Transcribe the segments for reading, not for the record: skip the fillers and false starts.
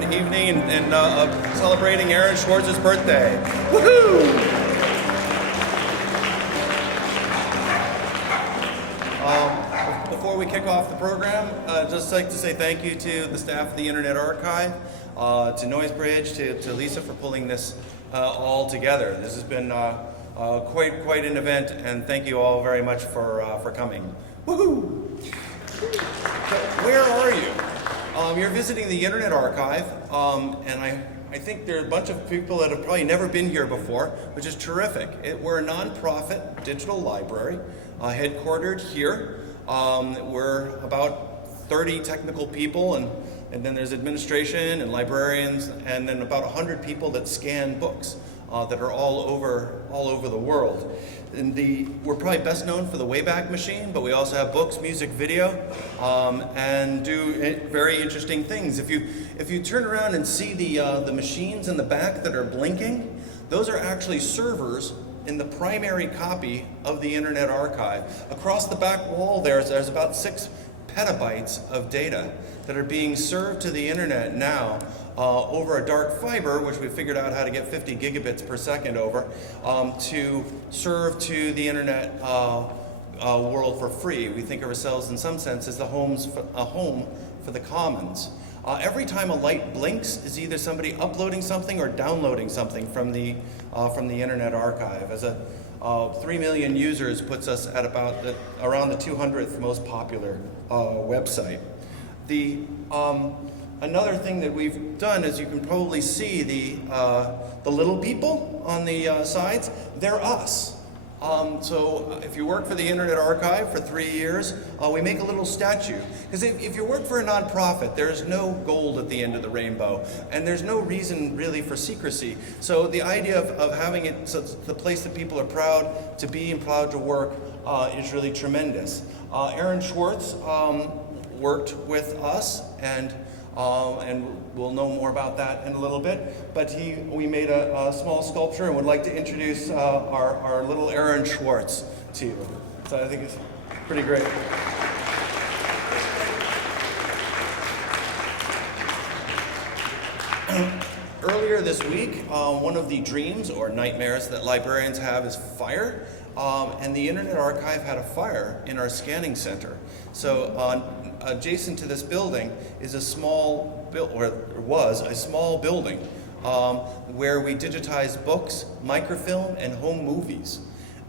an evening and celebrating Aaron Swartz's birthday. Woohoo! Before we kick off the program, I'd just like to say thank you to the staff of the Internet Archive, to Noisebridge, to Lisa for pulling this all together. This has been quite an event, and thank you all very much for coming. Woohoo! So where are you? You're visiting the Internet Archive, and I think there are a bunch of people that have probably never been here before, which is terrific. We're a nonprofit digital library headquartered here. We're about 30 technical people, and then there's administration and librarians, and then about 100 people that scan books that are all over the world. We're probably best known for the Wayback Machine, but we also have books, music, video, and do very interesting things. If you turn around and see the machines in the back that are blinking, those are actually servers in the primary copy of the Internet Archive. Across the back wall there's about 6 petabytes of data that are being served to the internet now over a dark fiber, which we figured out how to get 50 gigabits per second over, to serve to the internet world for free. We think of ourselves in some sense as a home for the commons. Every time a light blinks is either somebody uploading something or downloading something from the Internet Archive. As 3 million users puts us at about around the 200th most popular website. Another thing that we've done is you can probably see the little people on the sides. They're us. So if you work for the Internet Archive for 3 years, we make a little statue. Because if you work for a nonprofit, there's no gold at the end of the rainbow, and there's no reason really for secrecy. So the idea of having it so it's the place that people are proud to be and proud to work is really tremendous. Aaron Swartz worked with us, and we'll know more about that in a little bit. But we made a small sculpture and would like to introduce our little Aaron Swartz to you. So I think it's pretty great. Earlier this week, one of the dreams or nightmares that librarians have is fire. And the Internet Archive had a fire in our scanning center. So adjacent to this building is was a small building where we digitized books, microfilm, and home movies.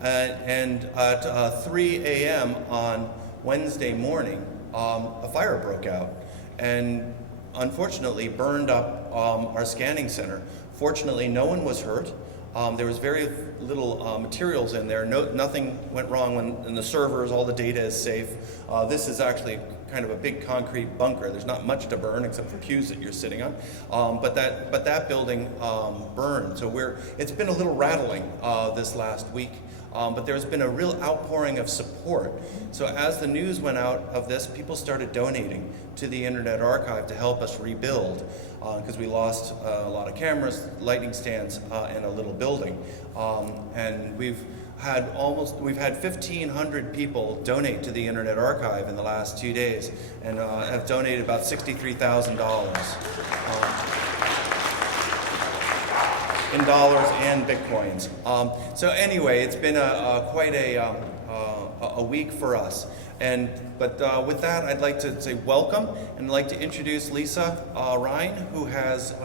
And at 3 a.m. on Wednesday morning, a fire broke out and unfortunately burned up our scanning center. Fortunately, no one was hurt. There was very little materials in there. Nothing went wrong in the servers. All the data is safe. This is actually kind of a big concrete bunker. There's not much to burn except for pews that you're sitting on. But that building burned. So it's been a little rattling this last week. But there's been a real outpouring of support. So as the news went out of this, people started donating to the Internet Archive to help us rebuild, because we lost a lot of cameras, lighting stands, and a little building. And we've had 1,500 people donate to the Internet Archive in the last 2 days, and have donated about $63,000. In dollars and bitcoins. So anyway, it's been quite a week for us. But with that, I'd like to say welcome, and I'd like to introduce Lisa Ryan, who has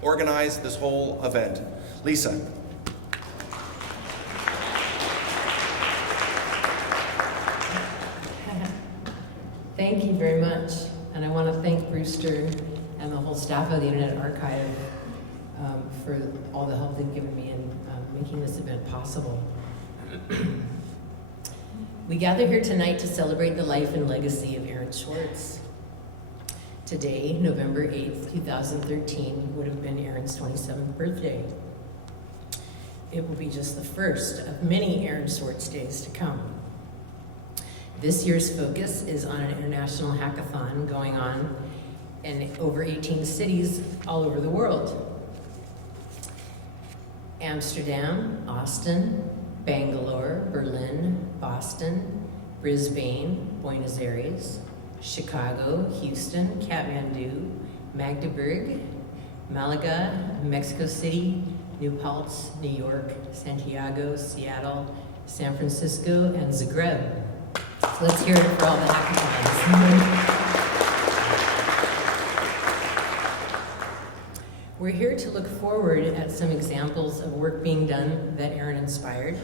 organized this whole event. Lisa. Thank you very much, and I want to thank Brewster and the whole staff of the Internet Archive for all the help they've given me in making this event possible. We gather here tonight to celebrate the life and legacy of Aaron Swartz. Today, November 8th, 2013, would have been Aaron's 27th birthday. It will be just the first of many Aaron Swartz days to come. This year's focus is on an international hackathon going on in over 18 cities all over the world. Amsterdam, Austin, Bangalore, Berlin, Boston, Brisbane, Buenos Aires, Chicago, Houston, Kathmandu, Magdeburg, Malaga, Mexico City, New Paltz, New York, Santiago, Seattle, San Francisco, and Zagreb. So let's hear it for all the hackathons. We're here to look forward at some examples of work being done that Aaron inspired,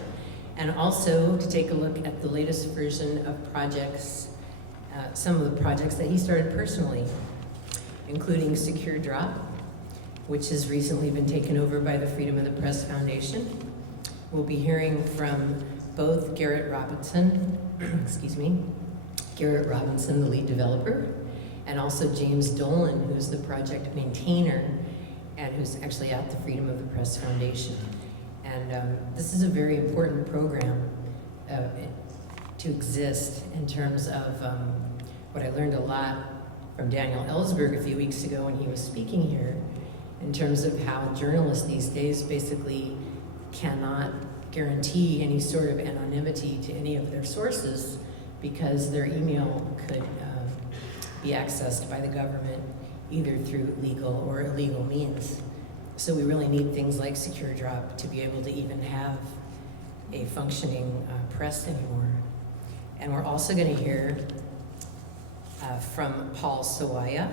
and also to take a look at the latest version of projects, some of the projects that he started personally, including Secure Drop, which has recently been taken over by the Freedom of the Press Foundation. We'll be hearing from both Garrett Robinson, Garrett Robinson, the lead developer, and also James Dolan, who's the project maintainer and who's actually at the Freedom of the Press Foundation. And this is a very important program to exist in terms of what I learned a lot from Daniel Ellsberg a few weeks ago when he was speaking here, in terms of how journalists these days basically cannot guarantee any sort of anonymity to any of their sources because their email could be accessed by the government either through legal or illegal means. So we really need things like Secure Drop to be able to even have a functioning press anymore. And we're also going to hear from Paul Sawaya,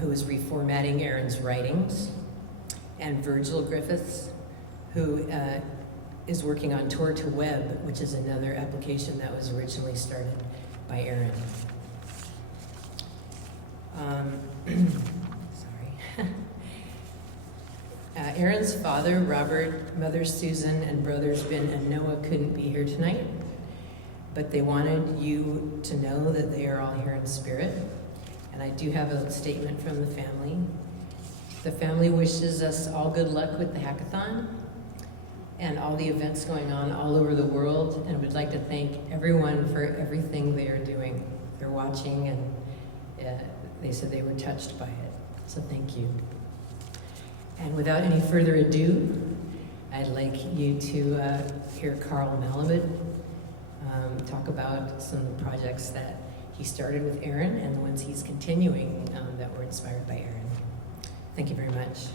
who is reformatting Aaron's writings, and Virgil Griffiths, who is working on Tor to Web, which is another application that was originally started by Aaron. Aaron's father, Robert, mother, Susan, and brothers Ben and Noah couldn't be here tonight, but they wanted you to know that they are all here in spirit. And I do have a statement from the family. The family wishes us all good luck with the hackathon and all the events going on all over the world, and would like to thank everyone for everything they are doing. They're watching, and they said they were touched by it. So thank you. And without any further ado, I'd like you to hear Carl Malamud talk about some of the projects that he started with Aaron and the ones he's continuing that were inspired by Aaron. Thank you very much.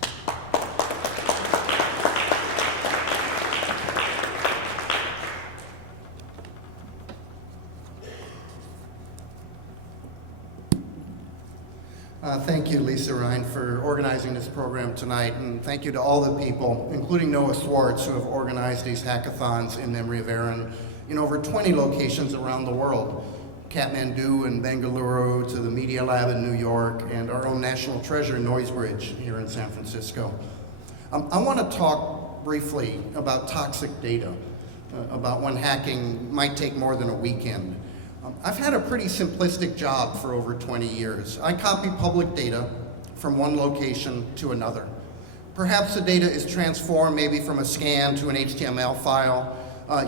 Thank you, Lisa Ryan, for organizing this program tonight, and thank you to all the people, including Noah Swartz, who have organized these hackathons in memory of Aaron in over 20 locations around the world. Kathmandu and Bengaluru, to the Media Lab in New York, and our own national treasure, Noisebridge, here in San Francisco. I want to talk briefly about toxic data, about when hacking might take more than a weekend. I've had a pretty simplistic job for over 20 years. I copy public data from one location to another. Perhaps the data is transformed maybe from a scan to an HTML file.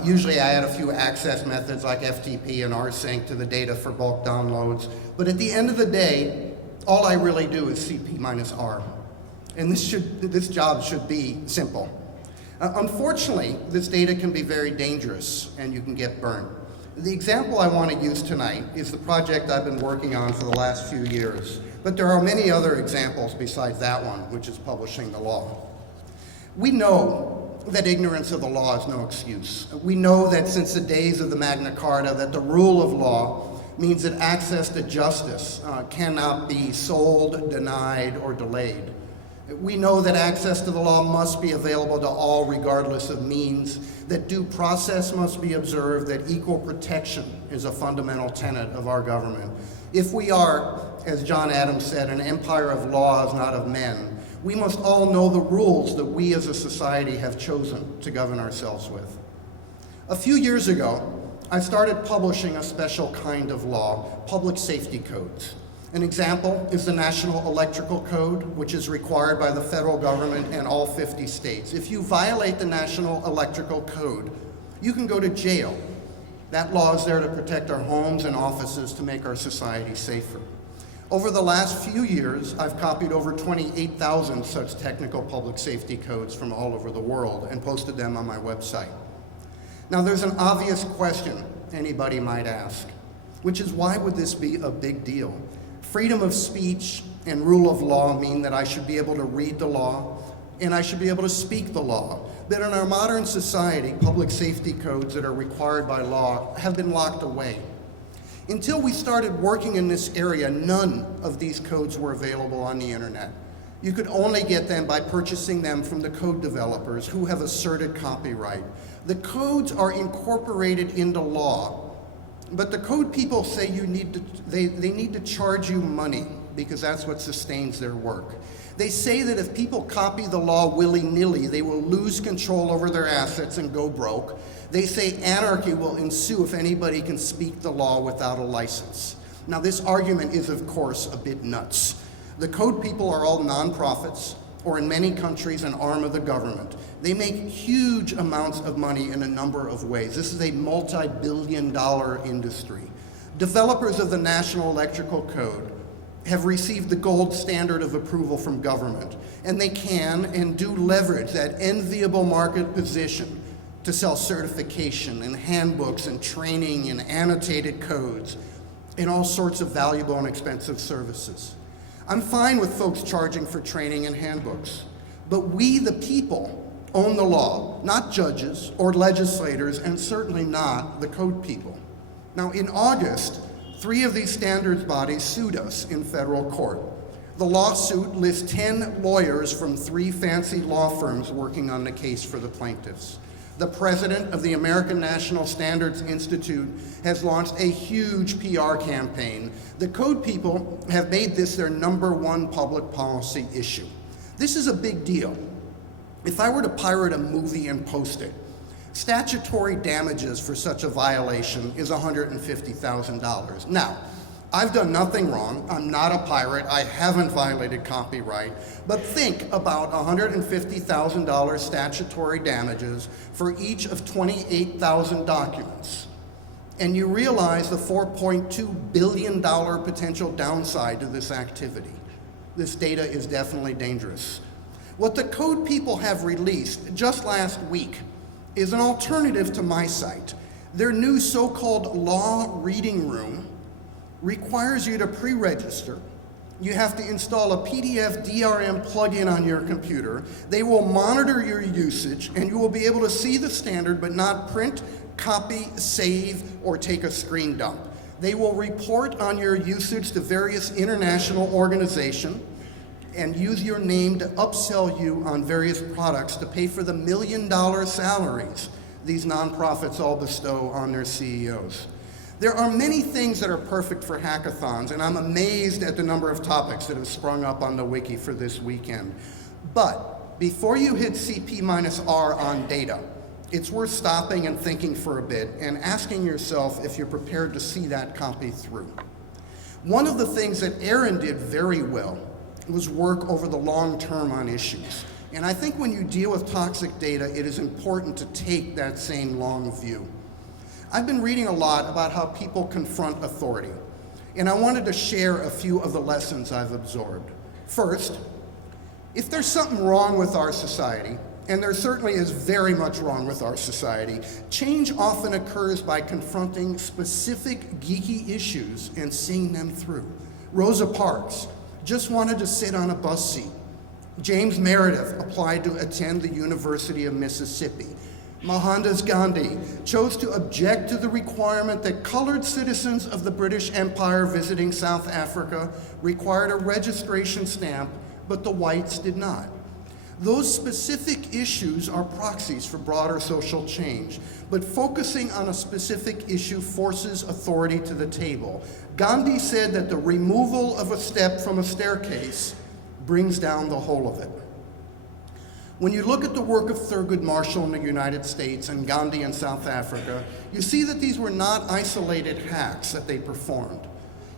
Usually I add a few access methods like FTP and rsync to the data for bulk downloads. But at the end of the day, all I really do is CP minus R. And this job should be simple. Unfortunately, this data can be very dangerous and you can get burned. The example I want to use tonight is the project I've been working on for the last few years. But there are many other examples besides that one, which is publishing the law. We know that ignorance of the law is no excuse. We know that since the days of the Magna Carta, that the rule of law means that access to justice cannot be sold, denied, or delayed. We know that access to the law must be available to all regardless of means, that due process must be observed, that equal protection is a fundamental tenet of our government. If we are, as John Adams said, an empire of laws, not of men, we must all know the rules that we as a society have chosen to govern ourselves with. A few years ago, I started publishing a special kind of law, public safety codes. An example is the National Electrical Code, which is required by the federal government and all 50 states. If you violate the National Electrical Code, you can go to jail. That law is there to protect our homes and offices, to make our society safer. Over the last few years, I've copied over 28,000 such technical public safety codes from all over the world and posted them on my website. Now, there's an obvious question anybody might ask, which is, why would this be a big deal? Freedom of speech and rule of law mean that I should be able to read the law and I should be able to speak the law. But in our modern society, public safety codes that are required by law have been locked away. Until we started working in this area, none of these codes were available on the internet. You could only get them by purchasing them from the code developers who have asserted copyright. The codes are incorporated into law, but the code people say they need to charge you money because that's what sustains their work. They say that if people copy the law willy-nilly, they will lose control over their assets and go broke. They say anarchy will ensue if anybody can speak the law without a license. Now, this argument is, of course, a bit nuts. The code people are all nonprofits, or in many countries, an arm of the government. They make huge amounts of money in a number of ways. This is a multi-billion-dollar industry. Developers of the National Electrical Code have received the gold standard of approval from government, and they can and do leverage that enviable market position to sell certification and handbooks and training and annotated codes and all sorts of valuable and expensive services. I'm fine with folks charging for training and handbooks, but we, the people, own the law, not judges or legislators, and certainly not the code people. Now, in August, 3 of these standards bodies sued us in federal court. The lawsuit lists 10 lawyers from 3 fancy law firms working on the case for the plaintiffs. The president of the American National Standards Institute has launched a huge PR campaign. The code people have made this their #1 public policy issue. This is a big deal. If I were to pirate a movie and post it, statutory damages for such a violation is $150,000. Now, I've done nothing wrong. I'm not a pirate. I haven't violated copyright. But think about $150,000 statutory damages for each of 28,000 documents. And you realize the $4.2 billion potential downside to this activity. This data is definitely dangerous. What the code people have released just last week is an alternative to my site. Their new so-called law reading room requires you to pre-register. You have to install a PDF DRM plugin on your computer. They will monitor your usage, and you will be able to see the standard but not print, copy, save, or take a screen dump. They will report on your usage to various international organizations and use your name to upsell you on various products to pay for the $1 million salaries these nonprofits all bestow on their CEOs. There are many things that are perfect for hackathons, and I'm amazed at the number of topics that have sprung up on the wiki for this weekend. But before you hit CP-R on data, it's worth stopping and thinking for a bit and asking yourself if you're prepared to see that copy through. One of the things that Aaron did very well was work over the long term on issues. And I think when you deal with toxic data, it is important to take that same long view. I've been reading a lot about how people confront authority, and I wanted to share a few of the lessons I've absorbed. First, if there's something wrong with our society, and there certainly is very much wrong with our society, change often occurs by confronting specific geeky issues and seeing them through. Rosa Parks just wanted to sit on a bus seat. James Meredith applied to attend the University of Mississippi. Mohandas Gandhi chose to object to the requirement that colored citizens of the British Empire visiting South Africa required a registration stamp, but the whites did not. Those specific issues are proxies for broader social change, but focusing on a specific issue forces authority to the table. Gandhi said that the removal of a step from a staircase brings down the whole of it. When you look at the work of Thurgood Marshall in the United States and Gandhi in South Africa, you see that these were not isolated hacks that they performed.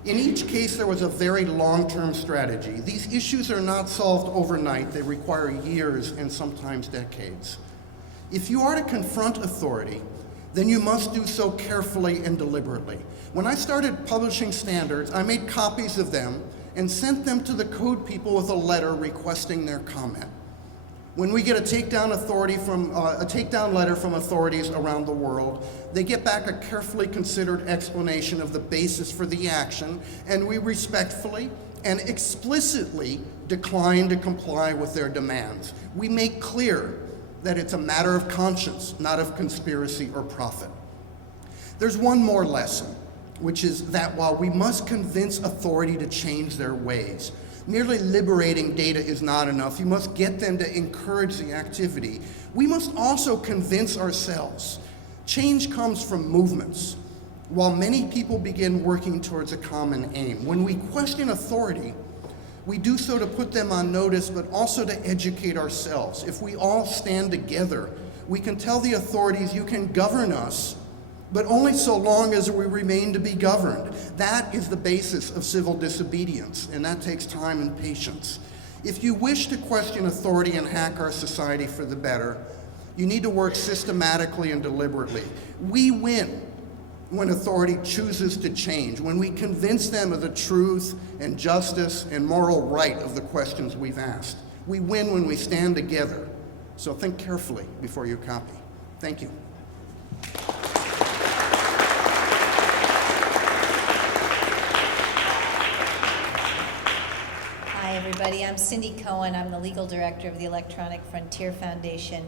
In each case, there was a very long-term strategy. These issues are not solved overnight. They require years and sometimes decades. If you are to confront authority, then you must do so carefully and deliberately. When I started publishing standards, I made copies of them and sent them to the code people with a letter requesting their comment. When we get a takedown letter from authorities around the world, they get back a carefully considered explanation of the basis for the action, and we respectfully and explicitly decline to comply with their demands. We make clear that it's a matter of conscience, not of conspiracy or profit. There's one more lesson, which is that while we must convince authority to change their ways, merely liberating data is not enough. You must get them to encourage the activity. We must also convince ourselves. Change comes from movements. While many people begin working towards a common aim, when we question authority, we do so to put them on notice, but also to educate ourselves. If we all stand together, we can tell the authorities, you can govern us, but only so long as we remain to be governed. That is the basis of civil disobedience, and that takes time and patience. If you wish to question authority and hack our society for the better, you need to work systematically and deliberately. We win when authority chooses to change, when we convince them of the truth and justice and moral right of the questions we've asked. We win when we stand together. So think carefully before you copy. Thank you. Hi, everybody. I'm Cindy Cohen. I'm the legal director of the Electronic Frontier Foundation.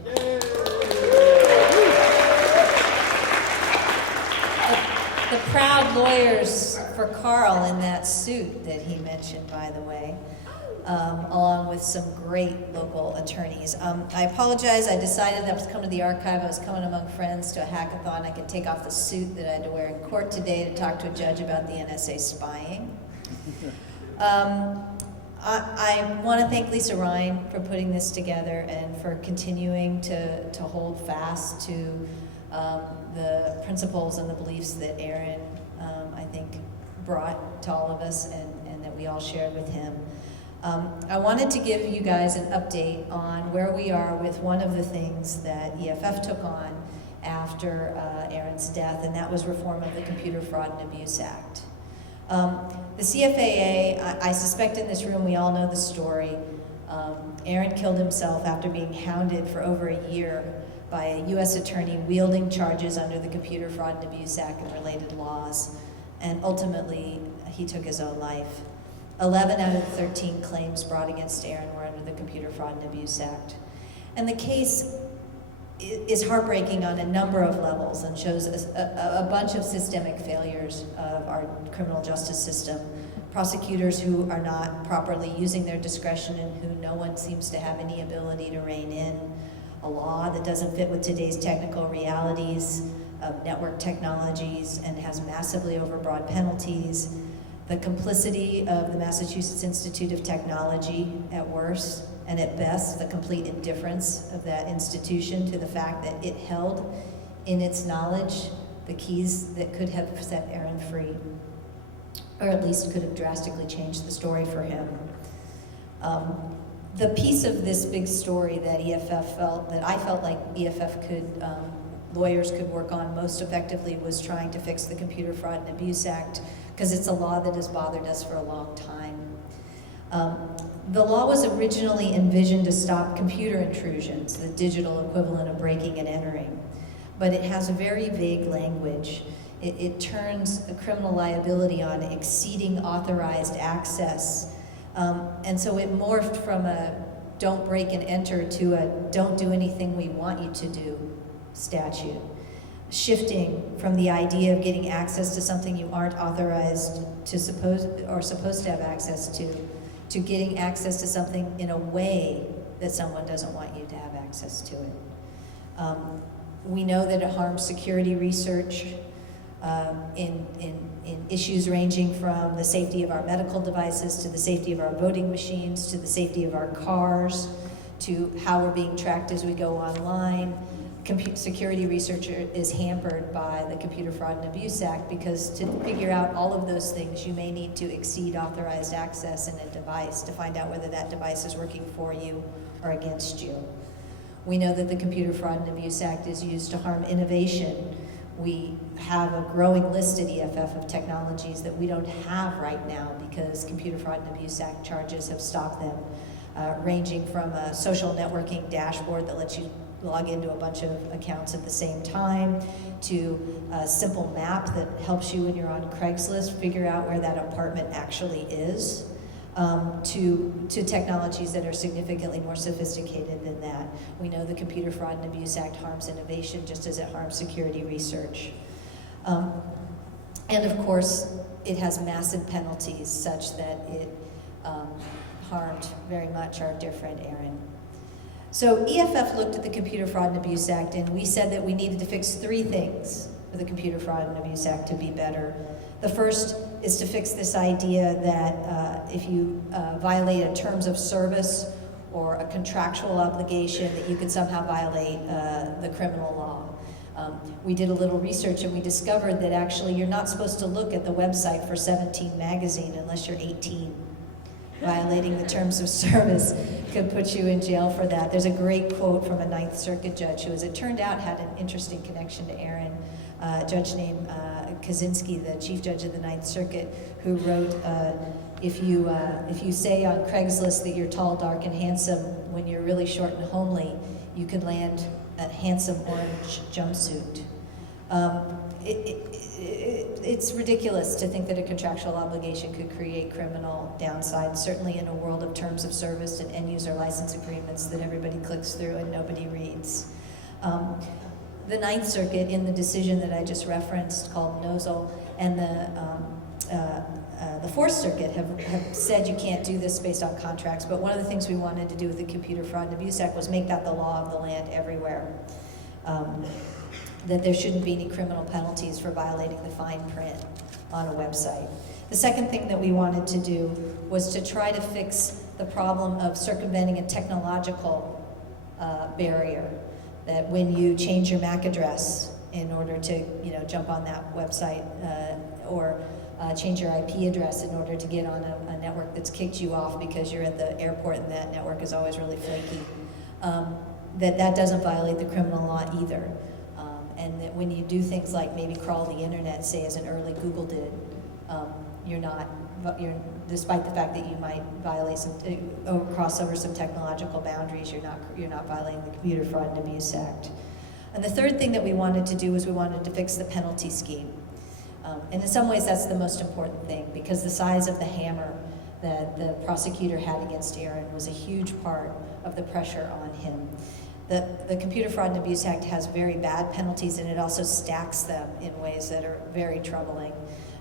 The proud lawyers for Carl in that suit that he mentioned, by the way, along with some great local attorneys. I apologize. I decided that I was coming to the archive. I was coming among friends to a hackathon. I could take off the suit that I had to wear in court today to talk to a judge about the NSA spying. I want to thank Lisa Ryan for putting this together and for continuing to hold fast to the principles and the beliefs that Aaron, I think, brought to all of us and that we all shared with him. I wanted to give you guys an update on where we are with one of the things that EFF took on after Aaron's death, and that was reform of the Computer Fraud and Abuse Act. The CFAA, I suspect in this room we all know the story. Aaron killed himself after being hounded for over a year by a U.S. attorney wielding charges under the Computer Fraud and Abuse Act and related laws, and ultimately he took his own life. 11 out of 13 claims brought against Aaron were under the Computer Fraud and Abuse Act. And the case is heartbreaking on a number of levels and shows a bunch of systemic failures of our criminal justice system. Prosecutors who are not properly using their discretion and who no one seems to have any ability to rein in. A law that doesn't fit with today's technical realities of network technologies and has massively overbroad penalties. The complicity of the Massachusetts Institute of Technology at worst, and at best, the complete indifference of that institution to the fact that it held in its knowledge the keys that could have set Aaron free, or at least could have drastically changed the story for him. The piece of this big story that I felt like EFF lawyers could work on most effectively was trying to fix the Computer Fraud and Abuse Act, because it's a law that has bothered us for a long time. The law was originally envisioned to stop computer intrusions, the digital equivalent of breaking and entering, but it has a very vague language. It turns a criminal liability on exceeding authorized access. And so it morphed from a don't break and enter to a don't do anything we want you to do statute, shifting from the idea of getting access to something you aren't authorized to supposed to have access to getting access to something in a way that someone doesn't want you to have access to it. We know that it harms security research in issues ranging from the safety of our medical devices to the safety of our voting machines to the safety of our cars to how we're being tracked as we go online. Security research is hampered by the Computer Fraud and Abuse Act because to figure out all of those things, you may need to exceed authorized access in a device to find out whether that device is working for you or against you. We know that the Computer Fraud and Abuse Act is used to harm innovation. We have a growing list at EFF of technologies that we don't have right now because Computer Fraud and Abuse Act charges have stopped them, ranging from a social networking dashboard that lets you log into a bunch of accounts at the same time, to a simple map that helps you when you're on Craigslist figure out where that apartment actually is, to technologies that are significantly more sophisticated than that. We know the Computer Fraud and Abuse Act harms innovation just as it harms security research. And of course, it has massive penalties such that it harmed very much our dear friend Aaron. So EFF looked at the Computer Fraud and Abuse Act, and we said that we needed to fix 3 things for the Computer Fraud and Abuse Act to be better. The first is to fix this idea that if you violate a terms of service or a contractual obligation, that you could somehow violate the criminal law. We did a little research and we discovered that actually you're not supposed to look at the website for 17 magazine unless you're 18. Violating the terms of service could put you in jail for that. There's a great quote from a Ninth Circuit judge who, as it turned out, had an interesting connection to Aaron, a judge named Kaczynski, the chief judge of the Ninth Circuit, who wrote, if you say on Craigslist that you're tall, dark, and handsome when you're really short and homely, you could land a handsome orange jumpsuit. It's ridiculous to think that a contractual obligation could create criminal downside, certainly in a world of terms of service and end-user license agreements that everybody clicks through and nobody reads. The Ninth Circuit, in the decision that I just referenced called Noisel, and the Fourth Circuit have said you can't do this based on contracts, but one of the things we wanted to do with the Computer Fraud and Abuse Act was make that the law of the land everywhere. That there shouldn't be any criminal penalties for violating the fine print on a website. The second thing that we wanted to do was to try to fix the problem of circumventing a technological barrier, that when you change your MAC address in order to jump on that website or change your IP address in order to get on a network that's kicked you off because you're at the airport and that network is always really flaky, that doesn't violate the criminal law either. And that when you do things like maybe crawl the internet, say as an early Google did, despite the fact that you might violate cross over some technological boundaries, you're not violating the Computer Fraud and Abuse Act. And the third thing that we wanted to do was we wanted to fix the penalty scheme. And in some ways that's the most important thing, because the size of the hammer that the prosecutor had against Aaron was a huge part of the pressure on him. The Computer Fraud and Abuse Act has very bad penalties, and it also stacks them in ways that are very troubling.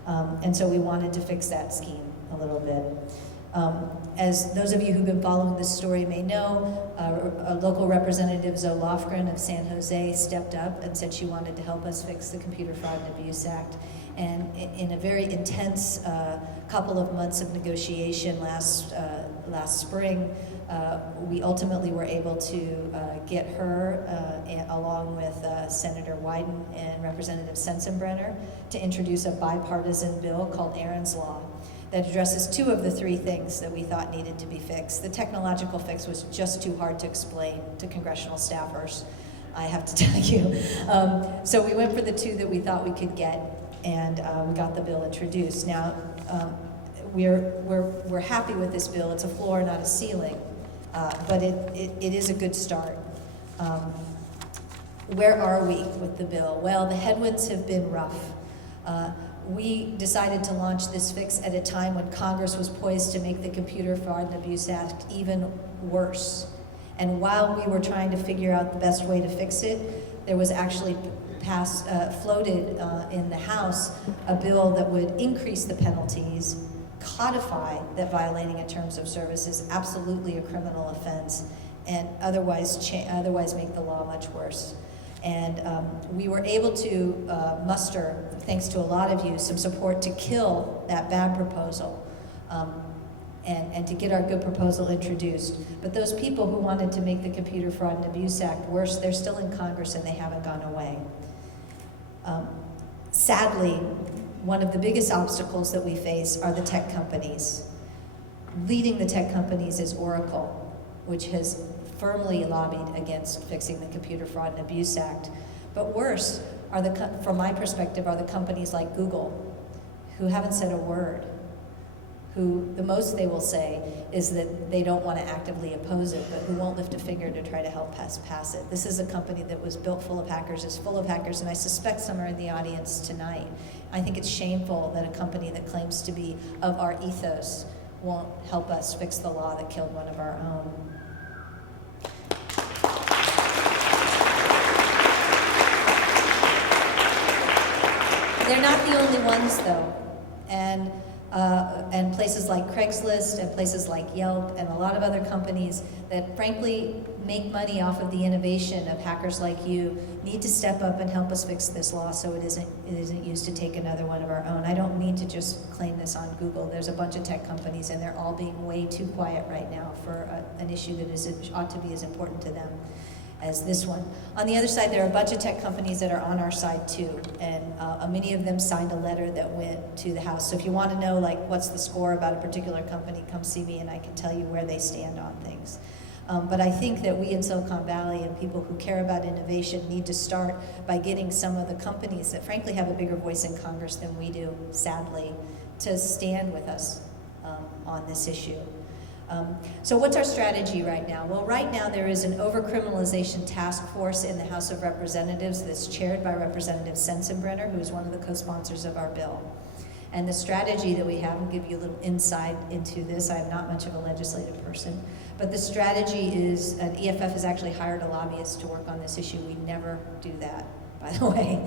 And so we wanted to fix that scheme a little bit. As those of you who've been following this story may know, a local representative, Zoe Lofgren of San Jose, stepped up and said she wanted to help us fix the Computer Fraud and Abuse Act. And in a very intense couple of months of negotiation last spring, we ultimately were able to get her, along with Senator Wyden and Representative Sensenbrenner, to introduce a bipartisan bill called Aaron's Law that addresses 2 of the 3 things that we thought needed to be fixed. The technological fix was just too hard to explain to congressional staffers, I have to tell you. So we went for the 2 that we thought we could get, and we got the bill introduced. Now, we're happy with this bill. It's a floor, not a ceiling. But it is a good start. Where are we with the bill? Well, the headwinds have been rough. We decided to launch this fix at a time when Congress was poised to make the Computer Fraud and Abuse Act even worse. And while we were trying to figure out the best way to fix it, there was actually floated in the House a bill that would increase the penalties, codify that violating a terms of service is absolutely a criminal offense, and otherwise make the law much worse. And we were able to muster, thanks to a lot of you, some support to kill that bad proposal and to get our good proposal introduced. But those people who wanted to make the Computer Fraud and Abuse Act worse, they're still in Congress and they haven't gone away. Sadly, one of the biggest obstacles that we face are the tech companies. Leading the tech companies is Oracle, which has firmly lobbied against fixing the Computer Fraud and Abuse Act. But worse, from my perspective, are the companies like Google, who haven't said a word, who the most they will say is that they don't want to actively oppose it, but who won't lift a finger to try to help pass it. This is a company that was built full of hackers, is full of hackers, and I suspect some are in the audience tonight. I think it's shameful that a company that claims to be of our ethos won't help us fix the law that killed one of our own. They're not the only ones, though, and places like Craigslist and places like Yelp and a lot of other companies that frankly make money off of the innovation of hackers like you need to step up and help us fix this law so it isn't used to take another one of our own. I don't mean to just claim this on Google. There's a bunch of tech companies and they're all being way too quiet right now for an issue that ought to be as important to them as this one. On the other side, there are a bunch of tech companies that are on our side too, and many of them signed a letter that went to the House. So if you want to know like what's the score about a particular company, come see me and I can tell you where they stand on things. But I think that we in Silicon Valley and people who care about innovation need to start by getting some of the companies that frankly have a bigger voice in Congress than we do, sadly, to stand with us on this issue. So what's our strategy right now? Well, right now there is an overcriminalization task force in the House of Representatives that's chaired by Representative Sensenbrenner, who is one of the co-sponsors of our bill. And the strategy that we have, I'll give you a little insight into this. I'm not much of a legislative person, but the strategy is, EFF has actually hired a lobbyist to work on this issue. We never do that, by the way,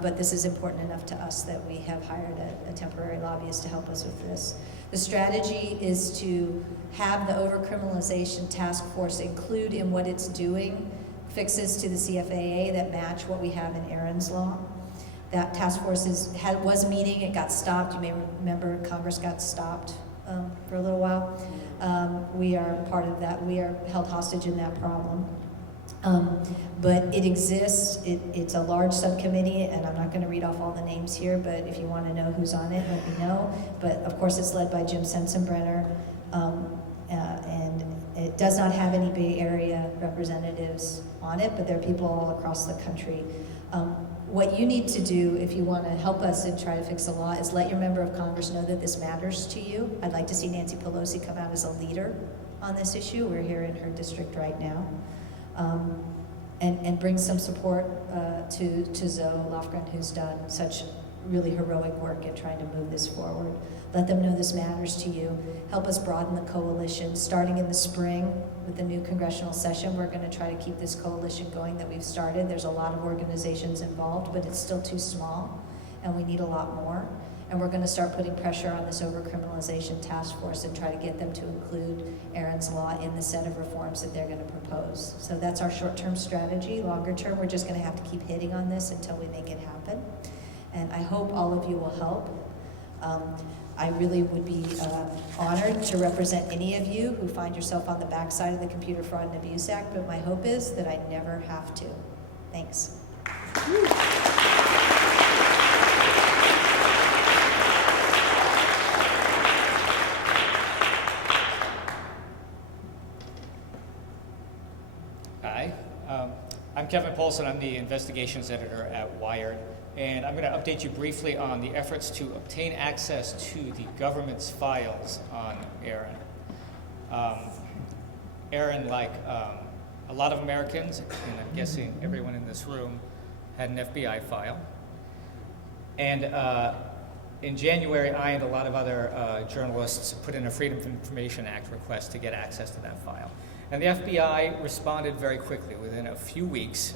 but this is important enough to us that we have hired a temporary lobbyist to help us with this. The strategy is to have the overcriminalization task force include in what it's doing fixes to the CFAA that match what we have in Aaron's law. That task force was meeting, it got stopped. You may remember Congress got stopped for a little while. We are part of that. We are held hostage in that problem. But it exists. It's a large subcommittee, and I'm not going to read off all the names here, but if you want to know who's on it, let me know. But of course, it's led by Jim Sensenbrenner, and it does not have any Bay Area representatives on it, but there are people all across the country. What you need to do if you want to help us and try to fix the law is let your member of Congress know that this matters to you. I'd like to see Nancy Pelosi come out as a leader on this issue. We're here in her district right now. And bring some support to Zoe Lofgren, who's done such really heroic work in trying to move this forward. Let them know this matters to you. Help us broaden the coalition. Starting in the spring with the new congressional session, we're going to try to keep this coalition going that we've started. There's a lot of organizations involved, but it's still too small, and we need a lot more. And we're going to start putting pressure on this overcriminalization task force and try to get them to include Aaron's law in the set of reforms that they're going to propose. So that's our short-term strategy. Longer term, we're just going to have to keep hitting on this until we make it happen. And I hope all of you will help. I really would be honored to represent any of you who find yourself on the backside of the Computer Fraud and Abuse Act, but my hope is that I never have to. Thanks. Hi, I'm Kevin Polson. I'm the investigations editor at Wired, and I'm going to update you briefly on the efforts to obtain access to the government's files on Aaron. Aaron, like a lot of Americans, and I'm guessing everyone in this room, had an FBI file. And in January, I and a lot of other journalists put in a Freedom of Information Act request to get access to that file. And the FBI responded very quickly. Within a few weeks,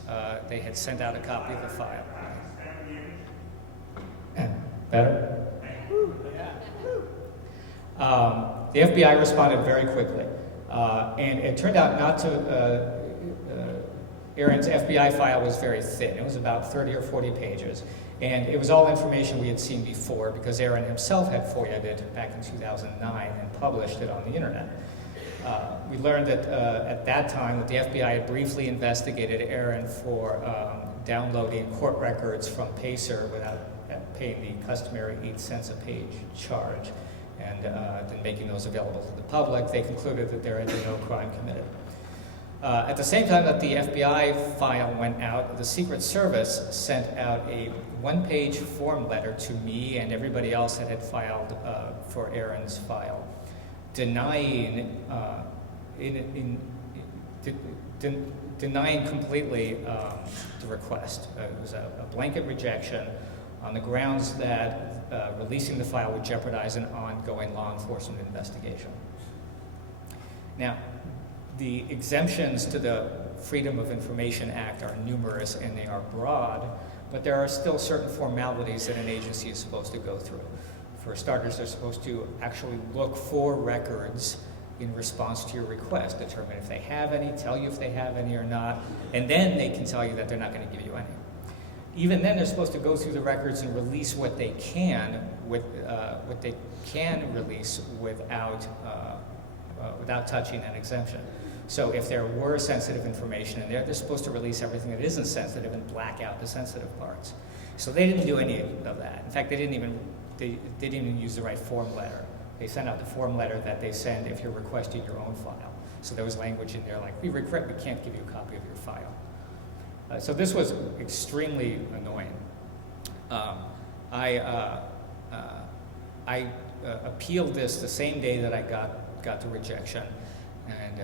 they had sent out a copy of the file. Better? The FBI responded very quickly. And it turned out not to, Aaron's FBI file was very thin. It was about 30 or 40 pages. And it was all information we had seen before because Aaron himself had FOIA'd it back in 2009 and published it on the internet. We learned that at that time that the FBI had briefly investigated Aaron for downloading court records from Pacer without paying the customary 8 cents a page charge and then making those available to the public. They concluded that there had been no crime committed. At the same time that the FBI file went out, the Secret Service sent out a one-page form letter to me and everybody else that had filed for Aaron's file, denying denying completely the request. It was a blanket rejection on the grounds that releasing the file would jeopardize an ongoing law enforcement investigation. Now, the exemptions to the Freedom of Information Act are numerous and they are broad, but there are still certain formalities that an agency is supposed to go through. For starters, they're supposed to actually look for records in response to your request, determine if they have any, tell you if they have any or not, and then they can tell you that they're not going to give you any. Even then, they're supposed to go through the records and release what they can, release without touching an exemption. So if there were sensitive information in there, they're supposed to release everything that isn't sensitive and black out the sensitive parts. So they didn't do any of that. In fact, they didn't even use the right form letter. They sent out the form letter that they send if you're requesting your own file. So there was language in there like, we can't give you a copy of your file. So this was extremely annoying. I appealed this the same day that I got the rejection, and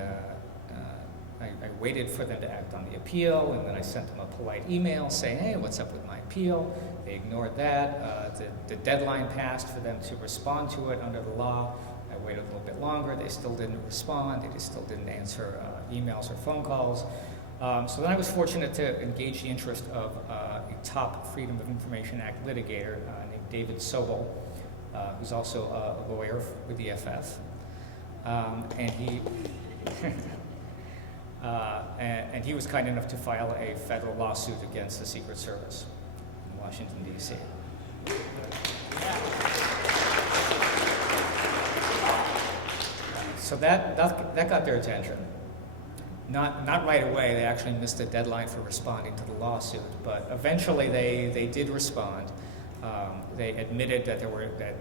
I waited for them to act on the appeal, and then I sent them a polite email saying, hey, what's up with my appeal? They ignored that. The deadline passed for them to respond to it under the law. I waited a little bit longer. They still didn't respond. They just still didn't answer emails or phone calls. So then I was fortunate to engage the interest of a top Freedom of Information Act litigator named David Sobel, who's also a lawyer with the FF. And he was kind enough to file a federal lawsuit against the Secret Service in Washington, D.C. So that got their attention. Not right away. They actually missed the deadline for responding to the lawsuit, but eventually they did respond. They admitted that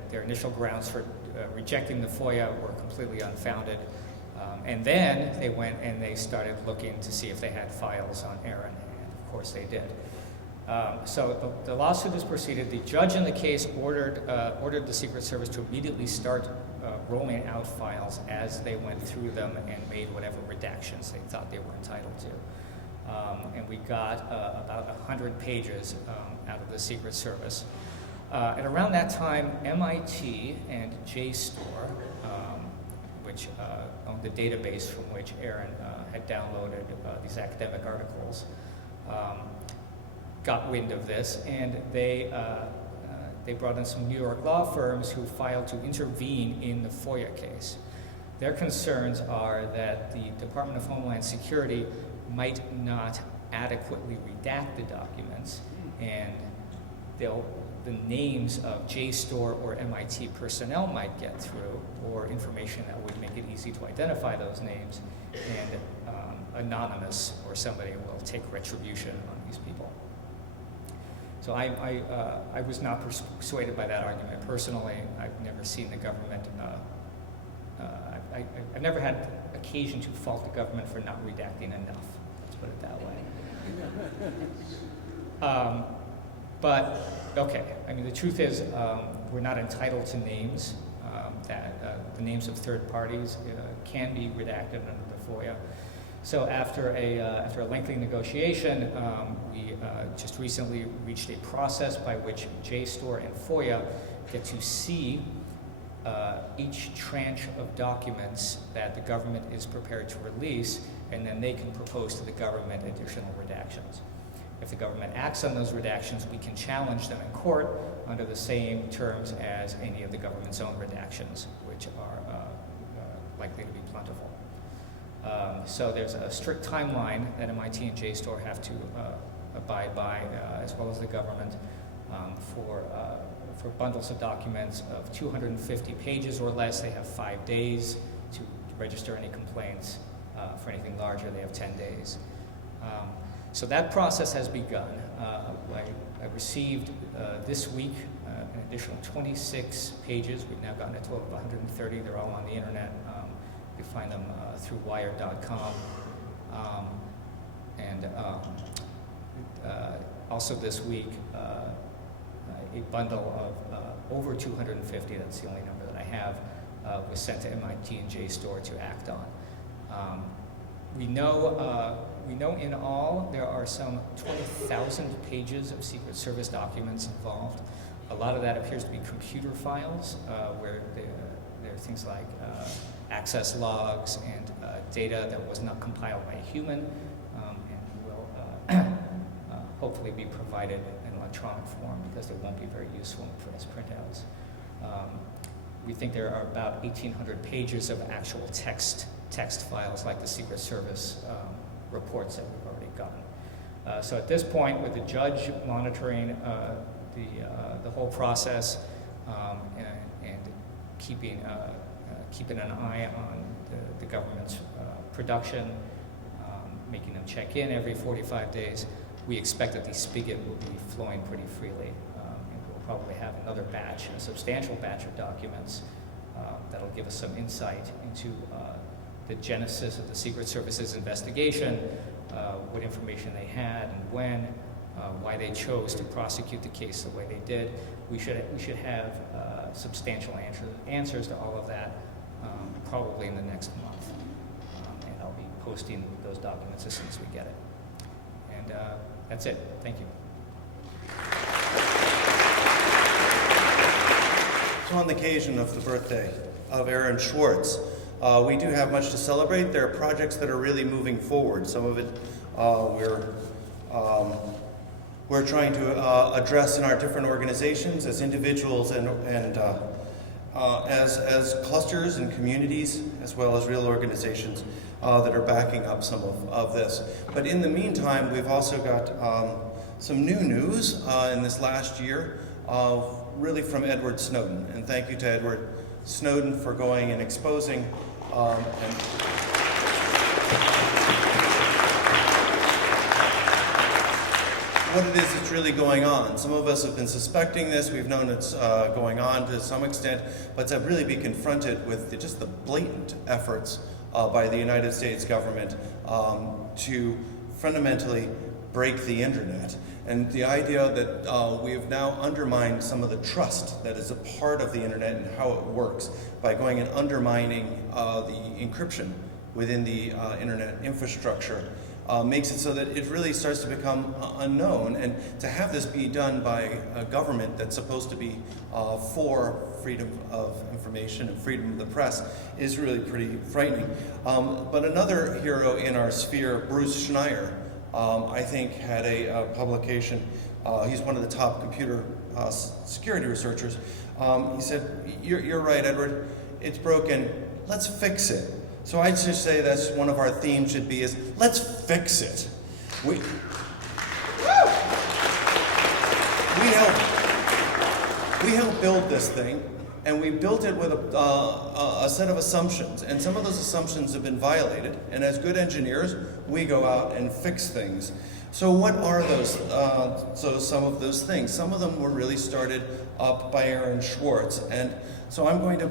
their initial grounds for rejecting the FOIA were completely unfounded. And then they went and they started looking to see if they had files on Aaron, and of course they did. So the lawsuit has proceeded. The judge in the case ordered the Secret Service to immediately start rolling out files as they went through them and made whatever redactions they thought they were entitled to. And we got about 100 pages out of the Secret Service. And around that time, MIT and JSTOR, which owned the database from which Aaron had downloaded these academic articles, got wind of this, and they brought in some New York law firms who filed to intervene in the FOIA case. Their concerns are that the Department of Homeland Security might not adequately redact the documents, and the names of JSTOR or MIT personnel might get through, or information that would make it easy to identify those names, and anonymous or somebody will take retribution on these people. So I was not persuaded by that argument personally. I've never seen the government, I've never had occasion to fault the government for not redacting enough, let's put it that way. But, okay, I mean, the truth is we're not entitled to names, the names of third parties can be redacted under the FOIA. So after a lengthy negotiation, we just recently reached a process by which JSTOR and FOIA get to see each tranche of documents that the government is prepared to release, and then they can propose to the government additional redactions. If the government acts on those redactions, we can challenge them in court under the same terms as any of the government's own redactions, which are likely to be plentiful. So there's a strict timeline that MIT and JSTOR have to abide by, as well as the government, for bundles of documents of 250 pages or less. They have 5 days to register any complaints. For anything larger, they have 10 days. So that process has begun. I received this week an additional 26 pages. We've now gotten a total of 130. They're all on the internet. You find them through wired.com. Also this week, a bundle of over 250, that's the only number that I have, was sent to MIT and JSTOR to act on. We know We know in all there are some 20,000 pages of Secret Service documents involved. A lot of that appears to be computer files where there are things like access logs and data that was not compiled by a human and will hopefully be provided in electronic form because they won't be very useful as printouts. We think there are about 1,800 pages of actual text files like the Secret Service reports that we've already gotten. So at this point, with the judge monitoring the whole process and keeping an eye on the government's production, making them check in every 45 days, we expect that the spigot will be flowing pretty freely. And we'll probably have another batch, a substantial batch of documents that'll give us some insight into the genesis of the Secret Service's investigation, what information they had and when, why they chose to prosecute the case the way they did. We should have substantial answers to all of that probably in the next month. And I'll be posting those documents as soon as we get it. And that's it. Thank you. So on the occasion of the birthday of Aaron Swartz, we do have much to celebrate. There are projects that are really moving forward. Some of it we're trying to address in our different organizations as individuals and as clusters and communities, as well as real organizations that are backing up some of this. But in the meantime, we've also got some new news in this last year, really from Edward Snowden. And thank you to Edward Snowden for going and exposing what it is that's really going on. Some of us have been suspecting this. We've known it's going on to some extent, but to really be confronted with just the blatant efforts by the United States government to fundamentally break the internet. And the idea that we have now undermined some of the trust that is a part of the internet and how it works by going and undermining the encryption within the internet infrastructure makes it so that it really starts to become unknown. And to have this be done by a government that's supposed to be for freedom of information and freedom of the press is really pretty frightening. But another hero in our sphere, Bruce Schneier, I think had a publication. He's one of the top computer security researchers. He said, you're right, Edward, it's broken, let's fix it. So I'd just say that's one of our themes should be is, let's fix it. We helped build this thing, and we built it with a set of assumptions, and some of those assumptions have been violated, and as good engineers, we go out and fix things. So what are those, some of those things? Some of them were really started up by Aaron Swartz, and so I'm going to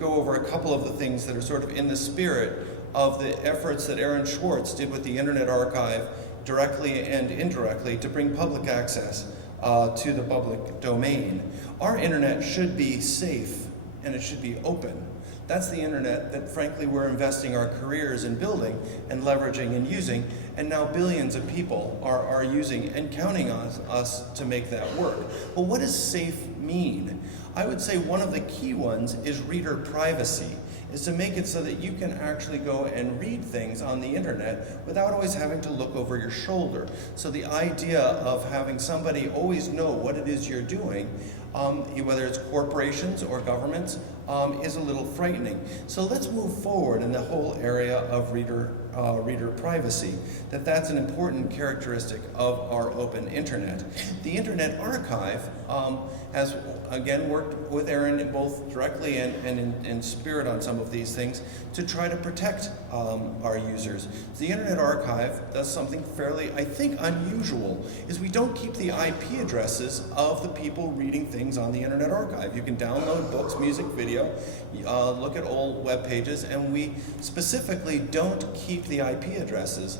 go over a couple of the things that are sort of in the spirit of the efforts that Aaron Swartz did with the Internet Archive, directly and indirectly, to bring public access to the public domain. Our internet should be safe and it should be open. That's the internet that, frankly, we're investing our careers in building and leveraging and using, and now billions of people are using and counting on us to make that work. But what does safe mean? I would say one of the key ones is reader privacy, is to make it so that you can actually go and read things on the internet without always having to look over your shoulder. So the idea of having somebody always know what it is you're doing, whether it's corporations or governments, is a little frightening. So let's move forward in the whole area of reader privacy, that's an important characteristic of our open internet. The Internet Archive has, again, worked with Aaron both directly and in spirit on some of these things to try to protect our users. The Internet Archive does something fairly, I think, unusual, is we don't keep the IP addresses of the people reading things on the Internet Archive. You can download books, music, video, look at old web pages, and we specifically don't keep the IP addresses.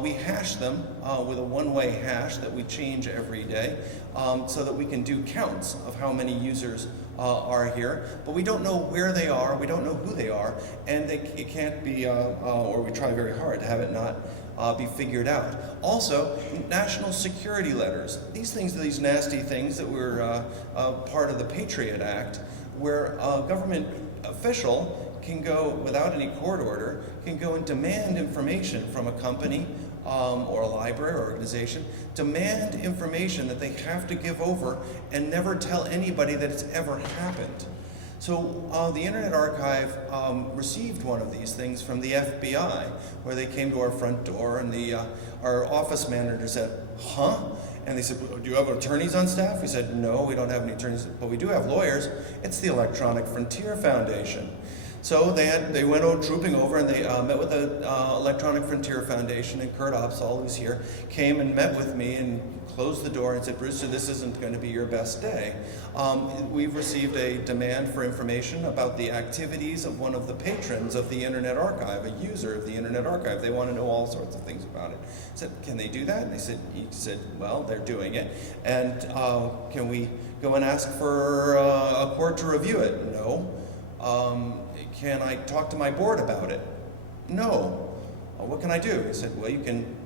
We hash them with a one-way hash that we change every day so that we can do counts of how many users are here, but we don't know where they are, we don't know who they are, and it can't be, or we try very hard to have it not be figured out. Also, national security letters. These things are these nasty things that were part of the Patriot Act, where a government official can go, without any court order, can go and demand information from a company or a library or organization, demand information that they have to give over and never tell anybody that it's ever happened. So the Internet Archive received one of these things from the FBI, where they came to our front door and our office manager said, huh? And they said, do you have attorneys on staff? We said, no, we don't have any attorneys, but we do have lawyers. It's the Electronic Frontier Foundation. So they went trooping over and they met with the Electronic Frontier Foundation, and Kurt Opsahl, who's here, came and met with me and closed the door and said, Brewster, this isn't going to be your best day. We've received a demand for information about the activities of one of the patrons of the Internet Archive, a user of the Internet Archive. They want to know all sorts of things about it. I said, can they do that? And he said, well, they're doing it. And can we go and ask for a court to review it? No. Can I talk to my board about it? No. What can I do? He said, well, you can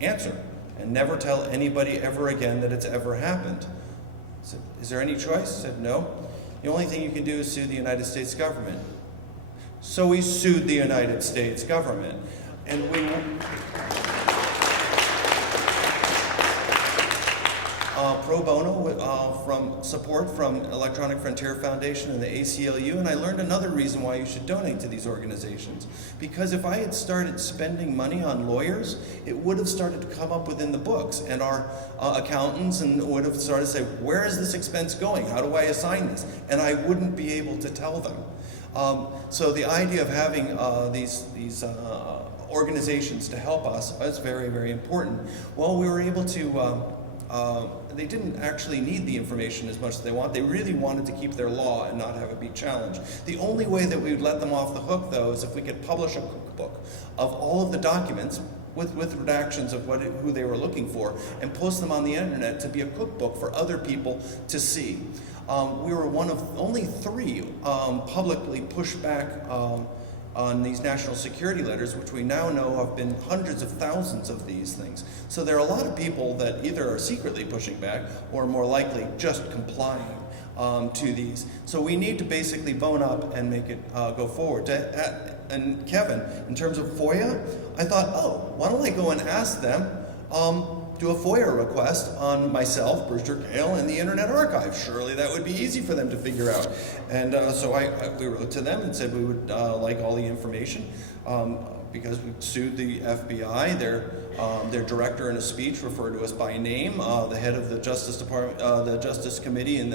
answer and never tell anybody ever again that it's ever happened. I said, is there any choice? He said, no. The only thing you can do is sue the United States government. So we sued the United States government. And we... pro bono from support from Electronic Frontier Foundation and the ACLU, and I learned another reason why you should donate to these organizations. Because if I had started spending money on lawyers, it would have started to come up within the books, and our accountants would have started to say, where is this expense going? How do I assign this? And I wouldn't be able to tell them. So the idea of having these organizations to help us is very, very important. Well, we were able to they didn't actually need the information as much as they want. They really wanted to keep their law and not have it be challenged. The only way that we would let them off the hook, though, is if we could publish a cookbook of all of the documents with redactions of who they were looking for and post them on the internet to be a cookbook for other people to see. We were one of only 3 publicly pushed back on these national security letters, which we now know have been hundreds of thousands of these things. So there are a lot of people that either are secretly pushing back or more likely just complying to these. So we need to basically bone up and make it go forward. And Kevin, in terms of FOIA, I thought, oh, why don't I go and ask them, do a FOIA request on myself, Brewster Kahle, and the Internet Archive. Surely that would be easy for them to figure out. And so we wrote to them and said we would like all the information because we sued the FBI. Their director in a speech referred to us by name. The head of the Justice Department, the Justice Committee in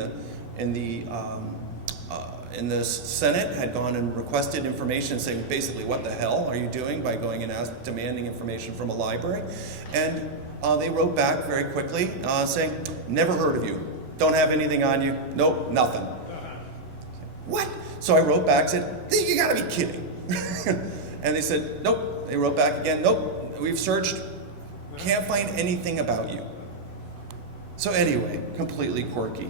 the Senate had gone and requested information, saying basically, what the hell are you doing by going and demanding information from a library? And they wrote back very quickly saying, never heard of you. Don't have anything on you. Nope, nothing. What? So I wrote back, said, you gotta be kidding. And they said, nope. They wrote back again, nope, we've searched, can't find anything about you. So anyway, completely quirky.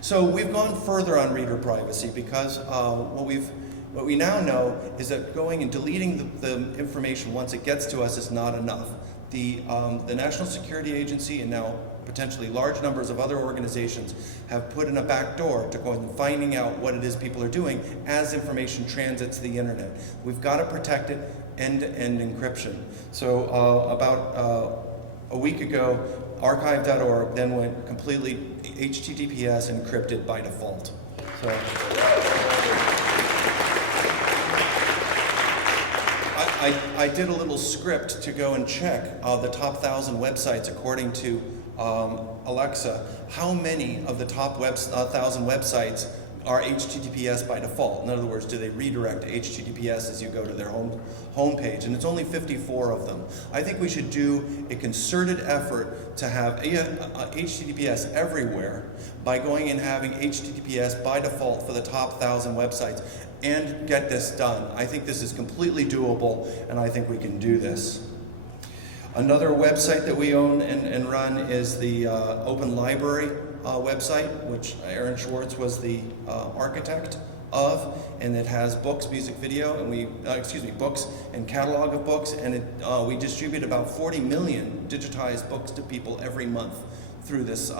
So we've gone further on reader privacy because what we now know is that going and deleting the information once it gets to us is not enough. The National Security Agency and now potentially large numbers of other organizations have put in a back door to go and finding out what it is people are doing as information transits the internet. We've got to protect it end-to-end encryption. So about a week ago, archive.org then went completely HTTPS encrypted by default. So I did a little script to go and check the top 1,000 websites according to Alexa. How many of the top 1,000 websites are HTTPS by default? In other words, do they redirect to HTTPS as you go to their home page? And it's only 54 of them. I think we should do a concerted effort to have HTTPS everywhere by going and having HTTPS by default for the top 1,000 websites and get this done. I think this is completely doable, and I think we can do this. Another website that we own and run is the Open Library website, which Aaron Swartz was the architect of, and it has books, music, video, and books and catalog of books, and we distribute about 40 million digitized books to people every month through this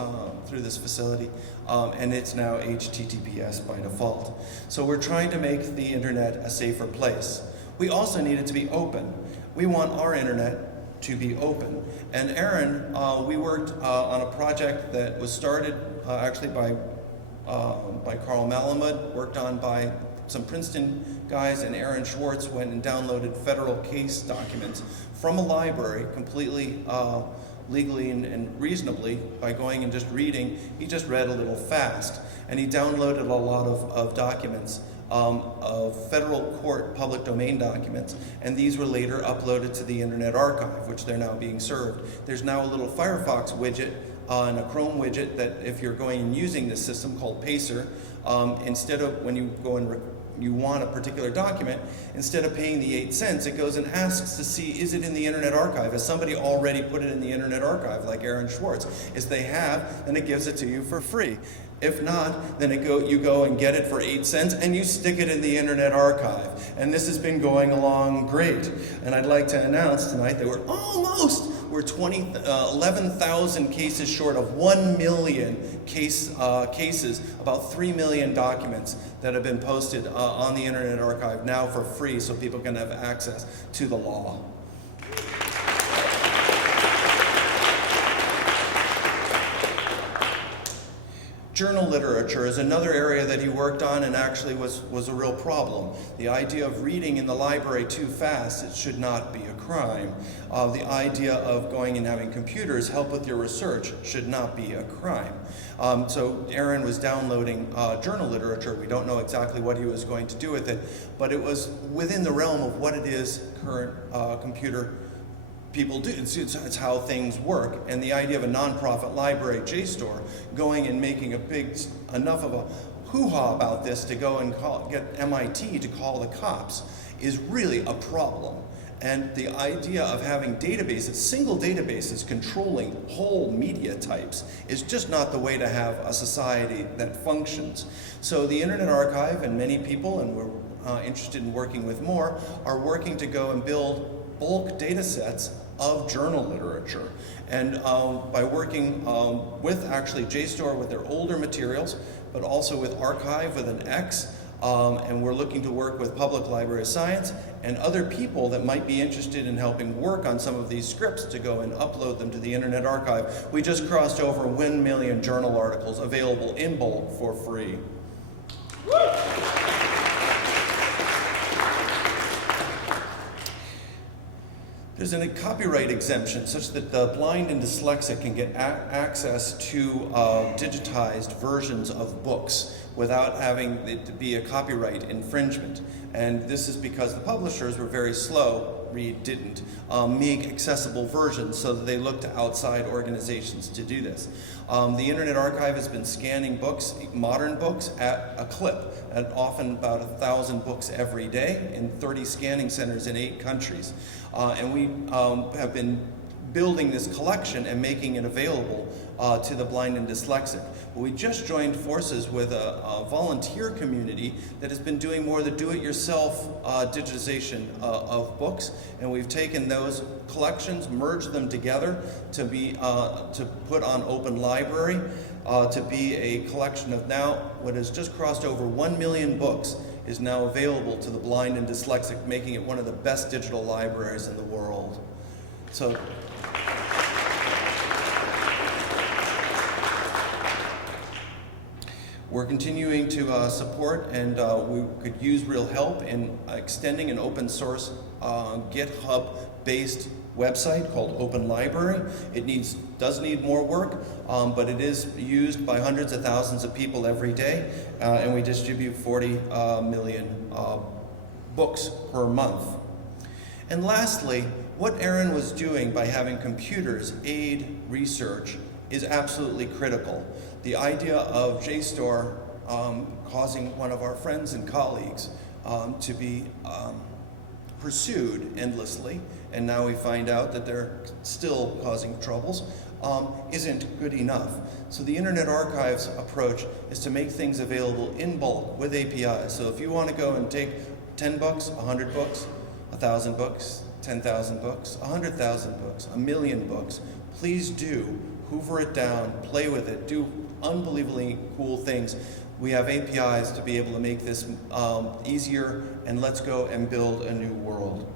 facility, and it's now HTTPS by default. So we're trying to make the internet a safer place. We also need it to be open. We want our internet to be open. And Aaron, we worked on a project that was started actually by Carl Malamud, worked on by some Princeton guys, and Aaron Swartz went and downloaded federal case documents from a library completely legally and reasonably by going and just reading. He just read a little fast, and he downloaded a lot of documents, of federal court public domain documents, and these were later uploaded to the Internet Archive, which they're now being served. There's now a little Firefox widget and a Chrome widget that if you're going and using this system called Pacer, instead of when you go and you want a particular document, instead of paying the 8 cents, it goes and asks to see, is it in the Internet Archive? Has somebody already put it in the Internet Archive, like Aaron Swartz? If they have, then it gives it to you for free. If not, then you go and get it for 8 cents and you stick it in the Internet Archive. And this has been going along great. And I'd like to announce tonight that we're 11,000 cases short of 1 million cases, about 3 million documents that have been posted on the Internet Archive now for free so people can have access to the law. Journal literature is another area that he worked on and actually was a real problem. The idea of reading in the library too fast, it should not be a crime. The idea of going and having computers help with your research should not be a crime. So Aaron was downloading journal literature. We don't know exactly what he was going to do with it, but it was within the realm of what it is current computer people do. It's how things work. And the idea of a nonprofit library, JSTOR, going and making enough of a hoo-ha about this to go and get MIT to call the cops is really a problem. And the idea of having databases, single databases controlling whole media types is just not the way to have a society that functions. So the Internet Archive and many people, and we're interested in working with more, are working to go and build bulk data sets of journal literature. And by working with actually JSTOR with their older materials, but also with Archive with an X, and we're looking to work with Public Library of Science and other people that might be interested in helping work on some of these scripts to go and upload them to the Internet Archive. We just crossed over 1 million journal articles available in bulk for free. There's a copyright exemption such that the blind and dyslexic can get access to digitized versions of books without having it to be a copyright infringement. And this is because the publishers were very slow, Reed didn't, make accessible versions, so that they look to outside organizations to do this. The Internet Archive has been scanning books, modern books, at a clip, at often about 1,000 books every day in 30 scanning centers in 8 countries. And we have been building this collection and making it available to the blind and dyslexic. But we just joined forces with a volunteer community that has been doing more the do-it-yourself digitization of books, and we've taken those collections, merged them together to be to put on Open Library, to be a collection of now what has just crossed over 1 million books is now available to the blind and dyslexic, making it one of the best digital libraries in the world. So. We're continuing to support, and we could use real help in extending an open source GitHub-based website called Open Library. It does need more work, but it is used by hundreds of thousands of people every day, and we distribute 40 million books per month. And lastly, what Aaron was doing by having computers aid research is absolutely critical. The idea of JSTOR causing one of our friends and colleagues to be pursued endlessly, and now we find out that they're still causing troubles, isn't good enough. So the Internet Archive's approach is to make things available in bulk with APIs. So if you want to go and take 10 books, 100 books, 1,000 books, 10,000 books, 100,000 books, 1,000,000 books, please do. Hoover it down, play with it, do unbelievably cool things. We have APIs to be able to make this easier, and let's go and build a new world.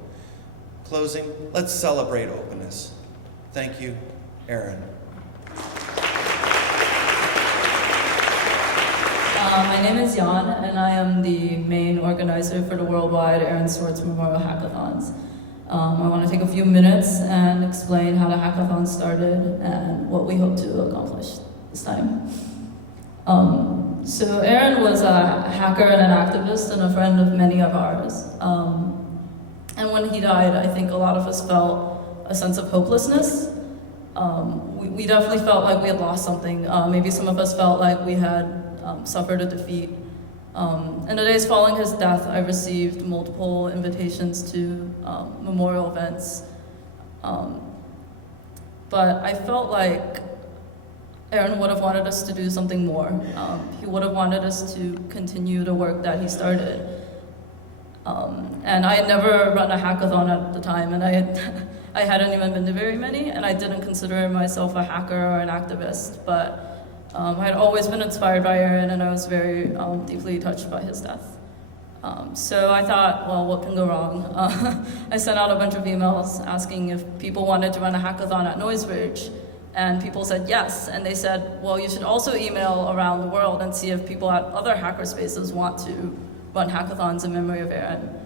Closing, let's celebrate openness. Thank you, Aaron. My name is Jan, and I am the main organizer for the worldwide Aaron Swartz Memorial Hackathons. I want to take a few minutes and explain how the hackathon started and what we hope to accomplish this time. So Aaron was a hacker and an activist and a friend of many of ours. And when he died, I think a lot of us felt a sense of hopelessness. We definitely felt like we had lost something. Maybe some of us felt like we had suffered a defeat. In the days following his death, I received multiple invitations to memorial events. But I felt like Aaron would have wanted us to do something more. He would have wanted us to continue the work that he started. And I had never run a hackathon at the time, and I hadn't even been to very many, and I didn't consider myself a hacker or an activist, but I had always been inspired by Aaron, and I was very deeply touched by his death. So I thought, well, what can go wrong? I sent out a bunch of emails asking if people wanted to run a hackathon at Noisebridge, and people said yes, and they said, well, you should also email around the world and see if people at other hackerspaces want to run hackathons in memory of Aaron.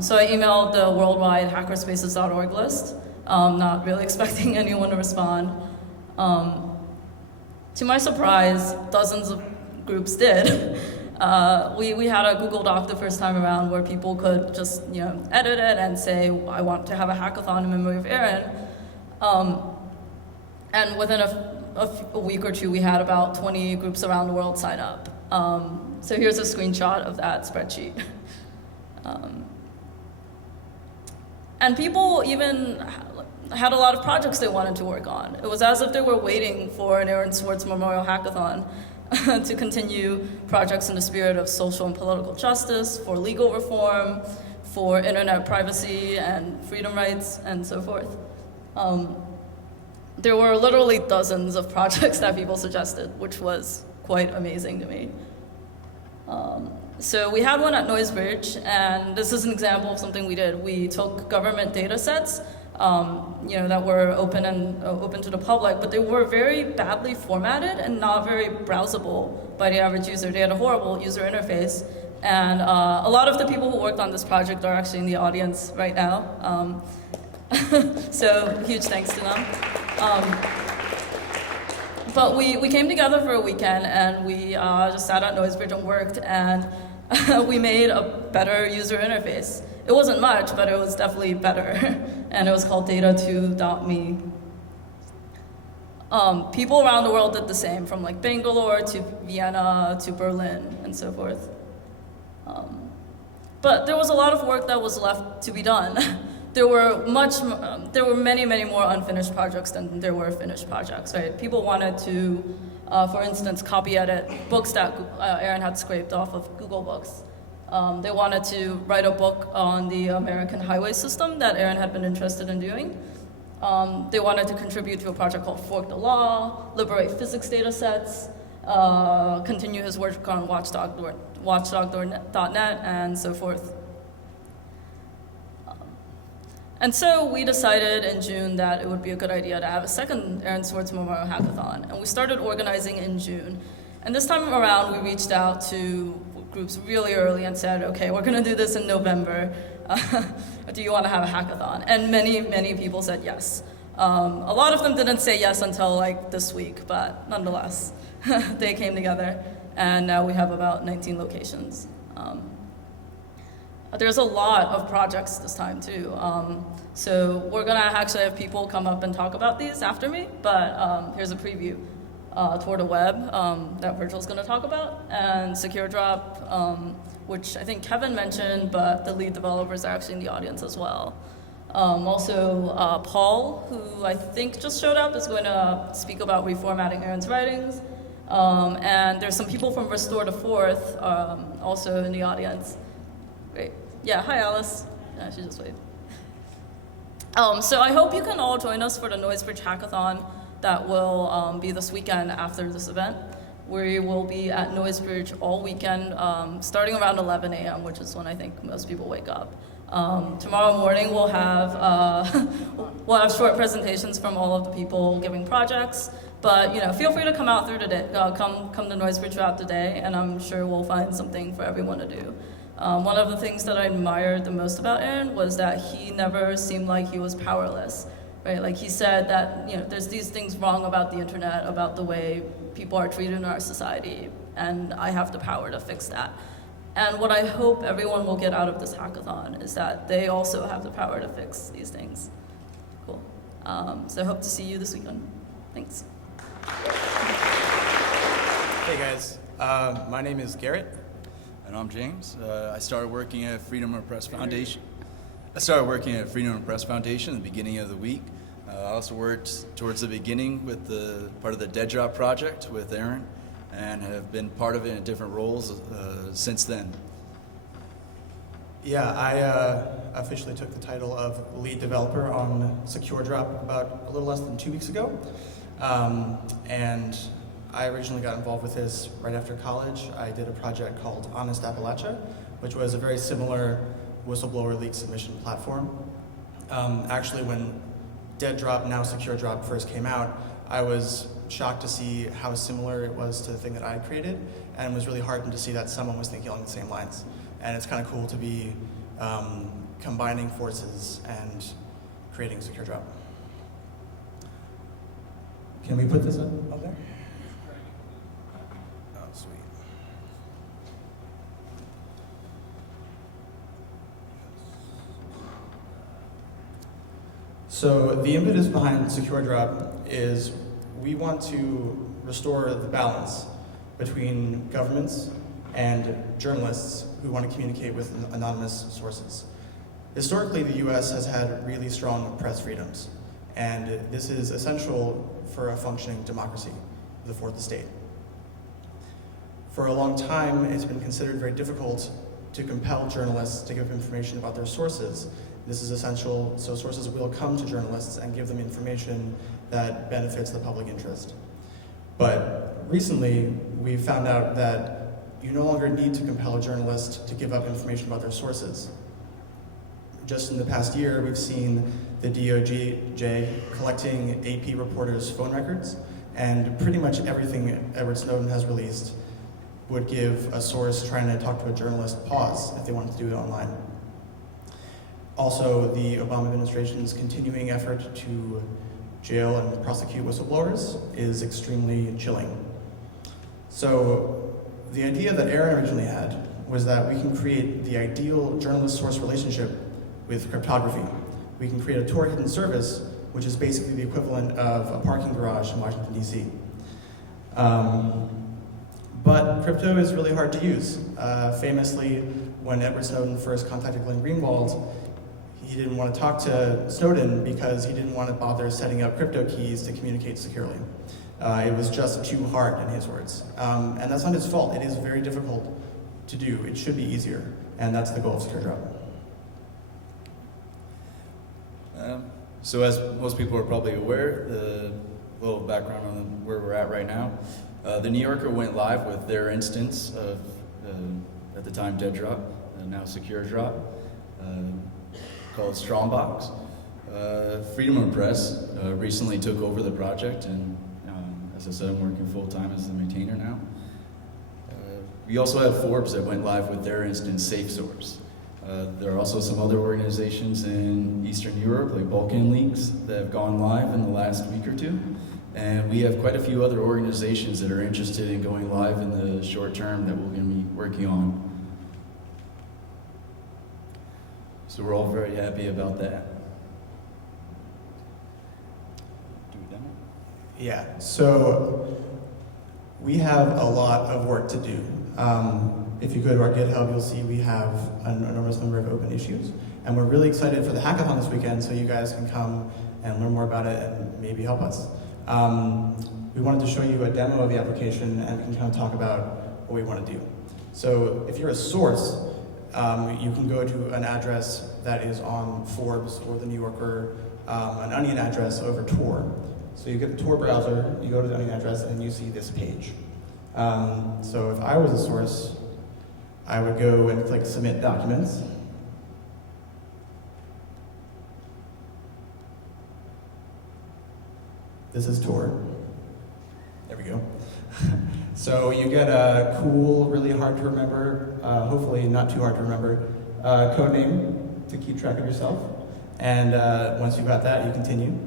So I emailed the worldwide hackerspaces.org list, not really expecting anyone to respond. To my surprise, dozens of groups did. We had a Google Doc the first time around where people could just edit it and say, I want to have a hackathon in memory of Aaron. And within a week or two, we had about 20 groups around the world sign up. So here's a screenshot of that spreadsheet. And people even had a lot of projects they wanted to work on. It was as if they were waiting for an Aaron Swartz Memorial Hackathon to continue projects in the spirit of social and political justice, for legal reform, for internet privacy and freedom rights, and so forth. There were literally dozens of projects that people suggested, which was quite amazing to me. So we had one at Noisebridge, and this is an example of something we did. We took government data sets that were open to the public, but they were very badly formatted and not very browsable by the average user. They had a horrible user interface, and a lot of the people who worked on this project are actually in the audience right now. So huge thanks to them. But we came together for a weekend, and we just sat at Noisebridge and worked, and we made a better user interface. It wasn't much, but it was definitely better. And it was called data2.me. People around the world did the same, from like Bangalore to Vienna to Berlin and so forth. But there was a lot of work that was left to be done. There were many, many more unfinished projects than there were finished projects, right? People wanted to, for instance, copy edit books that Aaron had scraped off of Google Books. They wanted to write a book on the American highway system that Aaron had been interested in doing. They wanted to contribute to a project called Fork the Law, liberate physics data sets, continue his work on watchdog.net, and so forth. And so we decided in June that it would be a good idea to have a second Aaron Swartz Memorial Hackathon, and we started organizing in June. And this time around, we reached out to groups really early and said, okay, we're gonna do this in November. Do you wanna have a hackathon? And many, many people said yes. A lot of them didn't say yes until like this week, but nonetheless, they came together, and now we have about 19 locations. There's a lot of projects this time too. So we're gonna actually have people come up and talk about these after me, but here's a preview. Toward the web that Virgil's gonna talk about, and Secure Drop, which I think Kevin mentioned, but the lead developers are actually in the audience as well. Also, Paul, who I think just showed up, is going to speak about reformatting Aaron's writings. And there's some people from Restore to Fourth also in the audience. Great. Yeah, hi Alice. Yeah, she just waved. So I hope you can all join us for the Noisebridge Hackathon that will be this weekend after this event. We will be at Noisebridge all weekend, starting around 11 a.m., which is when I think most people wake up. Tomorrow morning we'll have short presentations from all of the people giving projects. But feel free to come out through today. Come to Noisebridge throughout the day, and I'm sure we'll find something for everyone to do. One of the things that I admired the most about Aaron was that he never seemed like he was powerless, right? Like he said that there's these things wrong about the internet, about the way people are treated in our society, and I have the power to fix that. And what I hope everyone will get out of this hackathon is that they also have the power to fix these things. Cool. So I hope to see you this weekend. Thanks. Hey guys, my name is Garrett. And I'm James. I started working at Freedom of Press Foundation. at the beginning of the week. I also worked towards the beginning with the part of the Dead Drop project with Aaron, and have been part of it in different roles since then. Yeah, I officially took the title of lead developer on Secure Drop about a little less than 2 weeks ago. And I originally got involved with this right after college. I did a project called Honest Appalachia, which was a very similar whistleblower leak submission platform. Actually, when Dead Drop, now Secure Drop, first came out, I was shocked to see how similar it was to the thing that I had created, and was really heartened to see that someone was thinking along the same lines. And it's kind of cool to be combining forces and creating Secure Drop. Can we put this up there? Oh, sweet. So the impetus behind Secure Drop is we want to restore the balance between governments and journalists who want to communicate with anonymous sources. Historically, the US has had really strong press freedoms, and this is essential for a functioning democracy, the fourth estate. For a long time, it's been considered very difficult to compel journalists to give information about their sources. This is essential so sources will come to journalists and give them information that benefits the public interest. But recently, we found out that you no longer need to compel a journalist to give up information about their sources. Just in the past year, we've seen the DOJ collecting AP reporters' phone records, and pretty much everything Edward Snowden has released would give a source trying to talk to a journalist pause if they wanted to do it online. Also, the Obama administration's continuing effort to jail and prosecute whistleblowers is extremely chilling. So the idea that Aaron originally had was that we can create the ideal journalist-source relationship with cryptography. We can create a Tor hidden service, which is basically the equivalent of a parking garage in Washington, D.C. But crypto is really hard to use. Famously, when Edward Snowden first contacted Glenn Greenwald, he didn't want to talk to Snowden because he didn't want to bother setting up crypto keys to communicate securely. It was just too hard, in his words. And that's not his fault. It is very difficult to do. It should be easier, and that's the goal of Secure Drop. So as most people are probably aware, the little background on where we're at right now, the New Yorker went live with their instance of, at the time, Dead Drop, now Secure Drop, called Strongbox. Freedom of Press recently took over the project, and as I said, I'm working full-time as the maintainer now. We also have Forbes that went live with their instance, SafeSource. There are also some other organizations in Eastern Europe, like Balkan Leaks, that have gone live in the last week or two. And we have quite a few other organizations that are interested in going live in the short term that we're going to be working on. So we're all very happy about that. Do a demo? Yeah, so we have a lot of work to do. If you go to our GitHub, you'll see we have an enormous number of open issues. And we're really excited for the hackathon this weekend, so you guys can come and learn more about it and maybe help us. We wanted to show you a demo of the application, and we can kind of talk about what we want to do. So if you're a source, you can go to an address that is on Forbes or the New Yorker, an Onion address over Tor. So you get the Tor browser, you go to the Onion address, and you see this page. So if I was a source, I would go and click Submit Documents. This is Tor. There we go. So you get a cool, really hard to remember, hopefully not too hard to remember, code name to keep track of yourself. And once you've got that, you continue.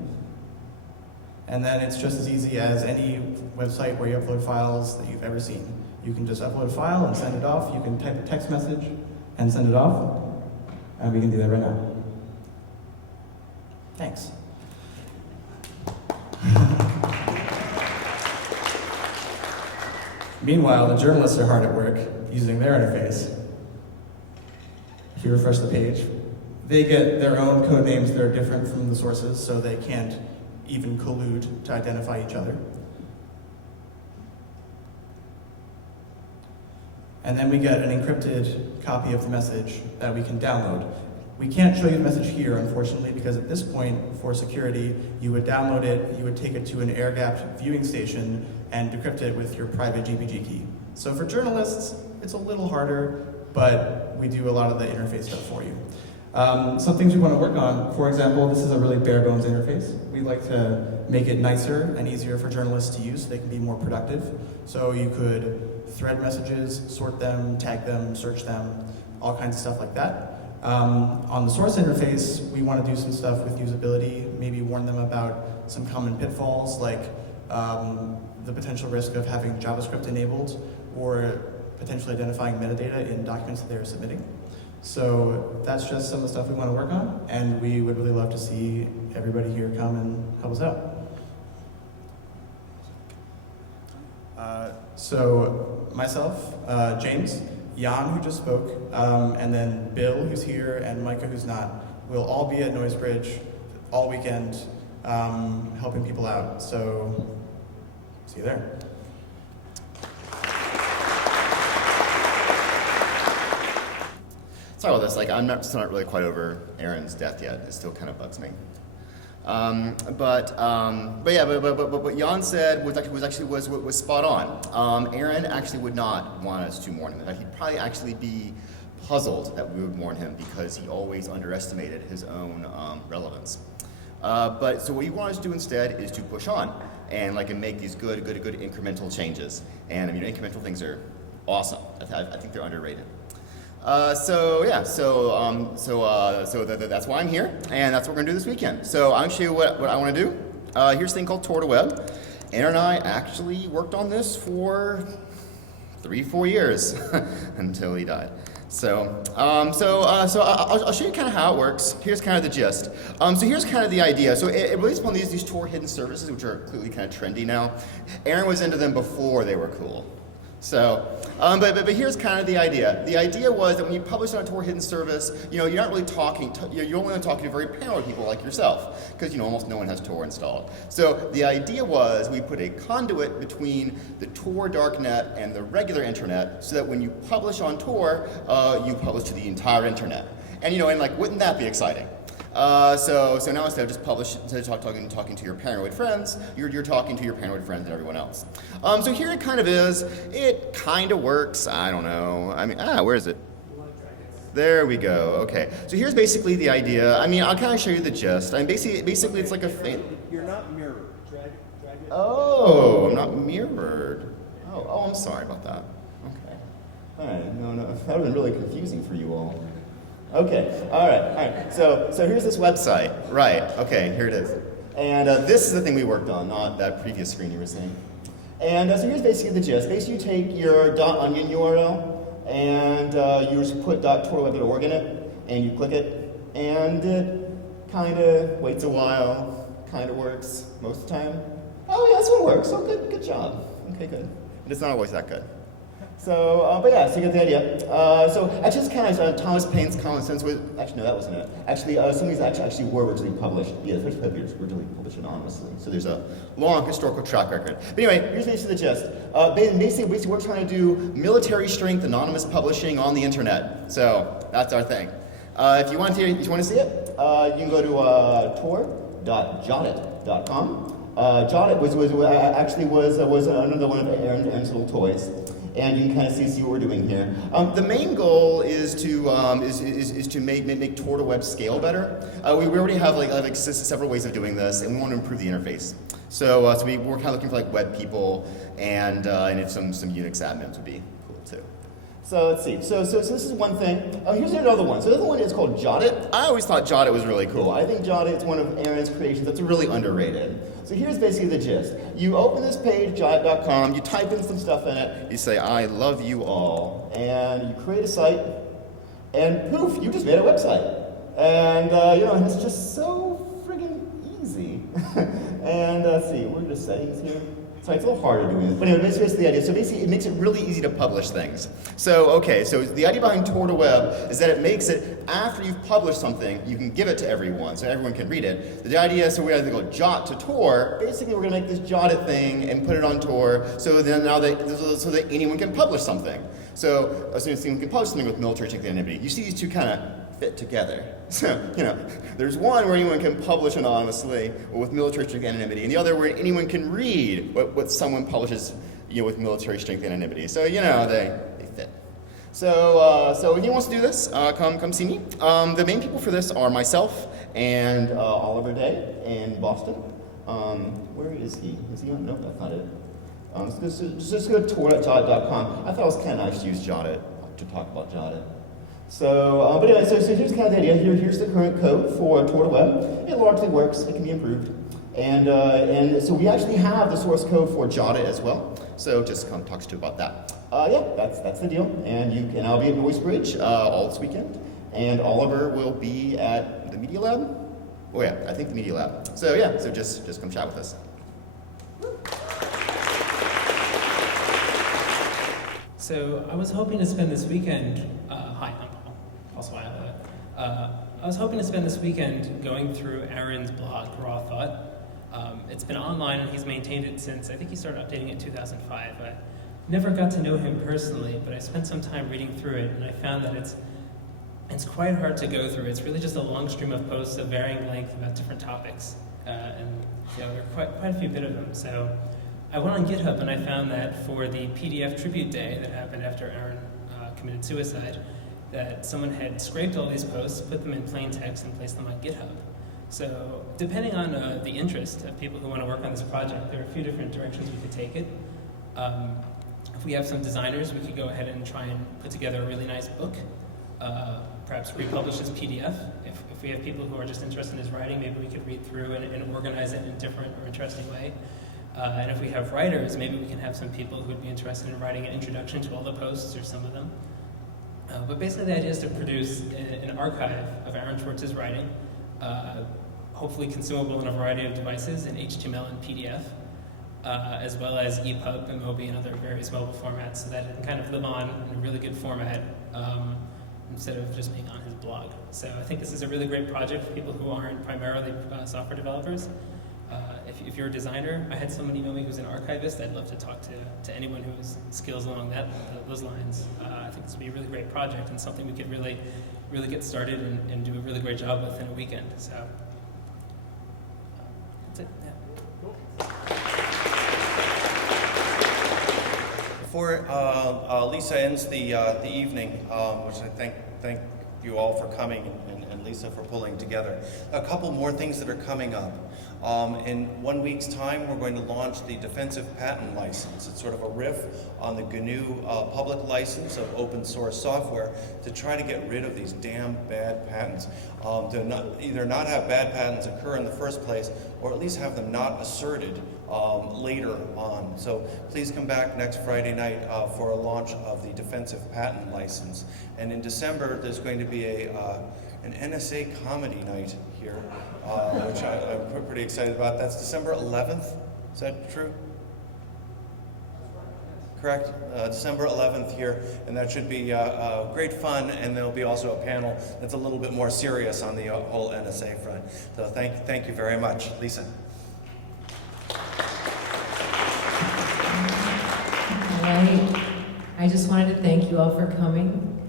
And then it's just as easy as any website where you upload files that you've ever seen. You can just upload a file and send it off. You can type a text message and send it off. And we can do that right now. Thanks. Meanwhile, the journalists are hard at work using their interface. If you refresh the page, they get their own code names that are different from the sources, so they can't even collude to identify each other. And then we get an encrypted copy of the message that we can download. We can't show you the message here, unfortunately, because at this point, for security, you would download it, you would take it to an air-gapped viewing station, and decrypt it with your private GPG key. So for journalists, it's a little harder, but we do a lot of the interface stuff for you. Some things we want to work on, for example, this is a really bare bones interface. We like to make it nicer and easier for journalists to use so they can be more productive. So you could thread messages, sort them, tag them, search them, all kinds of stuff like that. On the source interface, we want to do some stuff with usability, maybe warn them about some common pitfalls like the potential risk of having JavaScript enabled or potentially identifying metadata in documents that they're submitting. So that's just some of the stuff we want to work on, and we would really love to see everybody here come and help us out. So myself, James, Jan, who just spoke, and then Bill, who's here, and Micah, who's not, will all be at Noisebridge all weekend helping people out. So see you there. Sorry about this. Like, I'm still not really quite over Aaron's death yet. It still kind of bugs me. But what Jan said was spot on. Aaron actually would not want us to mourn him. In fact, he'd probably actually be puzzled that we would mourn him because he always underestimated his own relevance. So what he wanted us to do instead is to push on and make these good incremental changes. And I mean, incremental things are awesome. I think they're underrated. That's why I'm here, and that's what we're gonna do this weekend. So I'm gonna show you what I want to do. Here's a thing called Tor to Web. Aaron and I actually worked on this for 3-4 years until he died. So I'll show you kind of how it works. Here's kind of the gist. So here's kind of the idea. So it relates upon these Tor hidden services, which are clearly kind of trendy now. Aaron was into them before they were cool. So, but here's kind of the idea. The idea was that when you publish on a Tor hidden service, you're not really talking, you're only talking to very paranoid people like yourself, because almost no one has Tor installed. So the idea was we put a conduit between the Tor darknet and the regular internet, so that when you publish on Tor, you publish to the entire internet. And wouldn't that be exciting? So now instead of talking to your paranoid friends, you're talking to your paranoid friends and everyone else. So here it kind of is. It kind of works. I don't know. I mean, where is it? There we go. Okay. So here's basically the idea. I mean, I'll kind of show you the gist. I mean, basically it's like a. You're not mirrored. Drag it. Oh, I'm not mirrored. Oh, I'm sorry about that. Okay. All right. No. That would have been really confusing for you all. Okay, all right. So here's this website. Right, okay, here it is. And this is the thing we worked on, not that previous screen you were seeing. And so here's basically the gist. Basically, you take your .onion URL, and you just put .torweb.org in it, and you click it, and it kind of waits a while, kind of works most of the time. Oh, yeah, this one works. Oh, good job. Okay, good. And it's not always that good. So, but yeah, so you get the idea. So actually, it's kind of Thomas Paine's Common Sense was actually no, that wasn't it. Actually, some of these actually were originally published. Yeah, the first papers were originally published anonymously. So there's a long historical track record. But anyway, here's basically the gist. Basically, we're trying to do military strength anonymous publishing on the internet. So that's our thing. If you want to see it, you can go to tor.jottit.com. Jottit was another one of Aaron's little toys, and you can kind of see what we're doing here. The main goal is to make Tor to web scale better. We already have like several ways of doing this, and we want to improve the interface. So we're kind of looking for like web people, and if some Unix admins would be cool too. So let's see. So this is one thing. Here's another one. So the other one is called Jottit. I always thought Jottit was really cool. I think Jottit is one of Aaron's creations that's really underrated. So here's basically the gist. You open this page, jottit.com, you type in some stuff in it, you say, I love you all, and you create a site, and poof, you just made a website. And, and it's just so friggin' easy. And let's see, what are the settings here? So it's a little harder doing this. But anyway, that's basically the idea. So basically, it makes it really easy to publish things. So the idea behind Tor to Web is that it makes it, after you've published something, you can give it to everyone, so everyone can read it. The idea is, so we have to go Jot to Tor. Basically, we're going to make this Jotted thing and put it on Tor, so that anyone can publish something. So as soon as anyone can publish something with military strength anonymity, you see these two kind of fit together. So, there's one where anyone can publish anonymously or with military strength anonymity, and the other where anyone can read what someone publishes with military strength anonymity. So, they fit. So if anyone wants to do this, come see me. The main people for this are myself and Oliver Day in Boston. Where is he? Is he on? Nope, that's not it. Just go to tor.jottit.com. I thought it was kind of nice to use Jottit to talk about Jottit. So, but anyway, so here's kind of the idea. Here's the current code for Tor to Web. It largely works. It can be improved. And so we actually have the source code for Jottit as well. So just come talk to you about that. That's the deal. And I'll be at Noisebridge all this weekend. And Oliver will be at the Media Lab. Oh yeah, I think the Media Lab. So yeah, so just come chat with us. So I was hoping to spend this weekend, hi, I'm Paul Swile. I was hoping to spend this weekend going through Aaron's blog, Raw Thought. It's been online and he's maintained it since, I think he started updating it in 2005. I never got to know him personally, but I spent some time reading through it, and I found that it's quite hard to go through. It's really just a long stream of posts of varying length about different topics, and there are quite a few bit of them. So I went on GitHub and I found that for the PDF tribute day that happened after Aaron committed suicide, that someone had scraped all these posts, put them in plain text, and placed them on GitHub. So depending on the interest of people who want to work on this project, there are a few different directions we could take it. If we have some designers, we could go ahead and try and put together a really nice book, perhaps republish as PDF. If we have people who are just interested in his writing, maybe we could read through and organize it in a different or interesting way. And if we have writers, maybe we can have some people who would be interested in writing an introduction to all the posts or some of them. But basically the idea is to produce an archive of Aaron Swartz's writing, hopefully consumable in a variety of devices in HTML and PDF, as well as EPUB and MOBI and other various mobile formats, so that it can kind of live on in a really good format instead of just being on his blog. So I think this is a really great project for people who aren't primarily software developers. If you're a designer, I had someone email me who's an archivist. I'd love to talk to anyone who has skills along those lines. I think this would be a really great project and something we could really get started and do a really great job with in a weekend. So that's it. Yeah. Before Lisa ends the evening, which I thank you all for coming and Lisa for pulling together, a couple more things that are coming up. In 1 week's time, we're going to launch the defensive patent license. It's sort of a riff on the GNU public license of open source software to try to get rid of these damn bad patents. To either not have bad patents occur in the first place, or at least have them not asserted later on. So please come back next Friday night for a launch of the defensive patent license. And in December, there's going to be an NSA comedy night here, which I'm pretty excited about. That's December 11th. Is that true? correct? December 11th here, and that should be great fun, and there'll be also a panel that's a little bit more serious on the whole NSA front. So thank you very much. Lisa. I just wanted to thank you all for coming,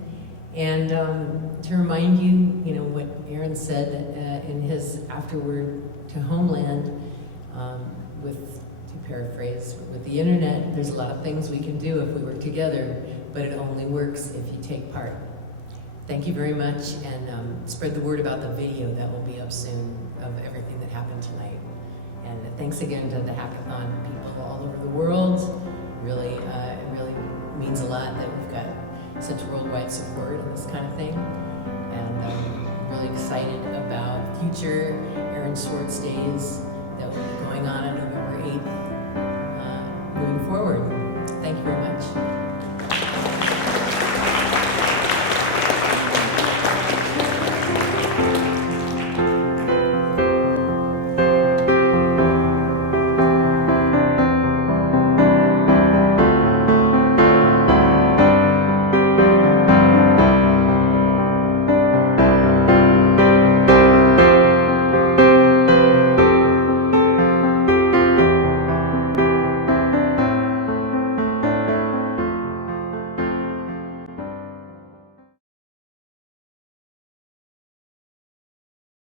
and to remind you, you know, what Aaron said in his afterword to Homeland, to paraphrase, with the internet, there's a lot of things we can do if we work together, but it only works if you take part. Thank you very much, and spread the word about the video that will be up soon of everything that happened tonight. And thanks again to the Hackathon people all over the world. Really, it really means a lot that we've got such worldwide support in this kind of thing. And I'm really excited about future Aaron Swartz days.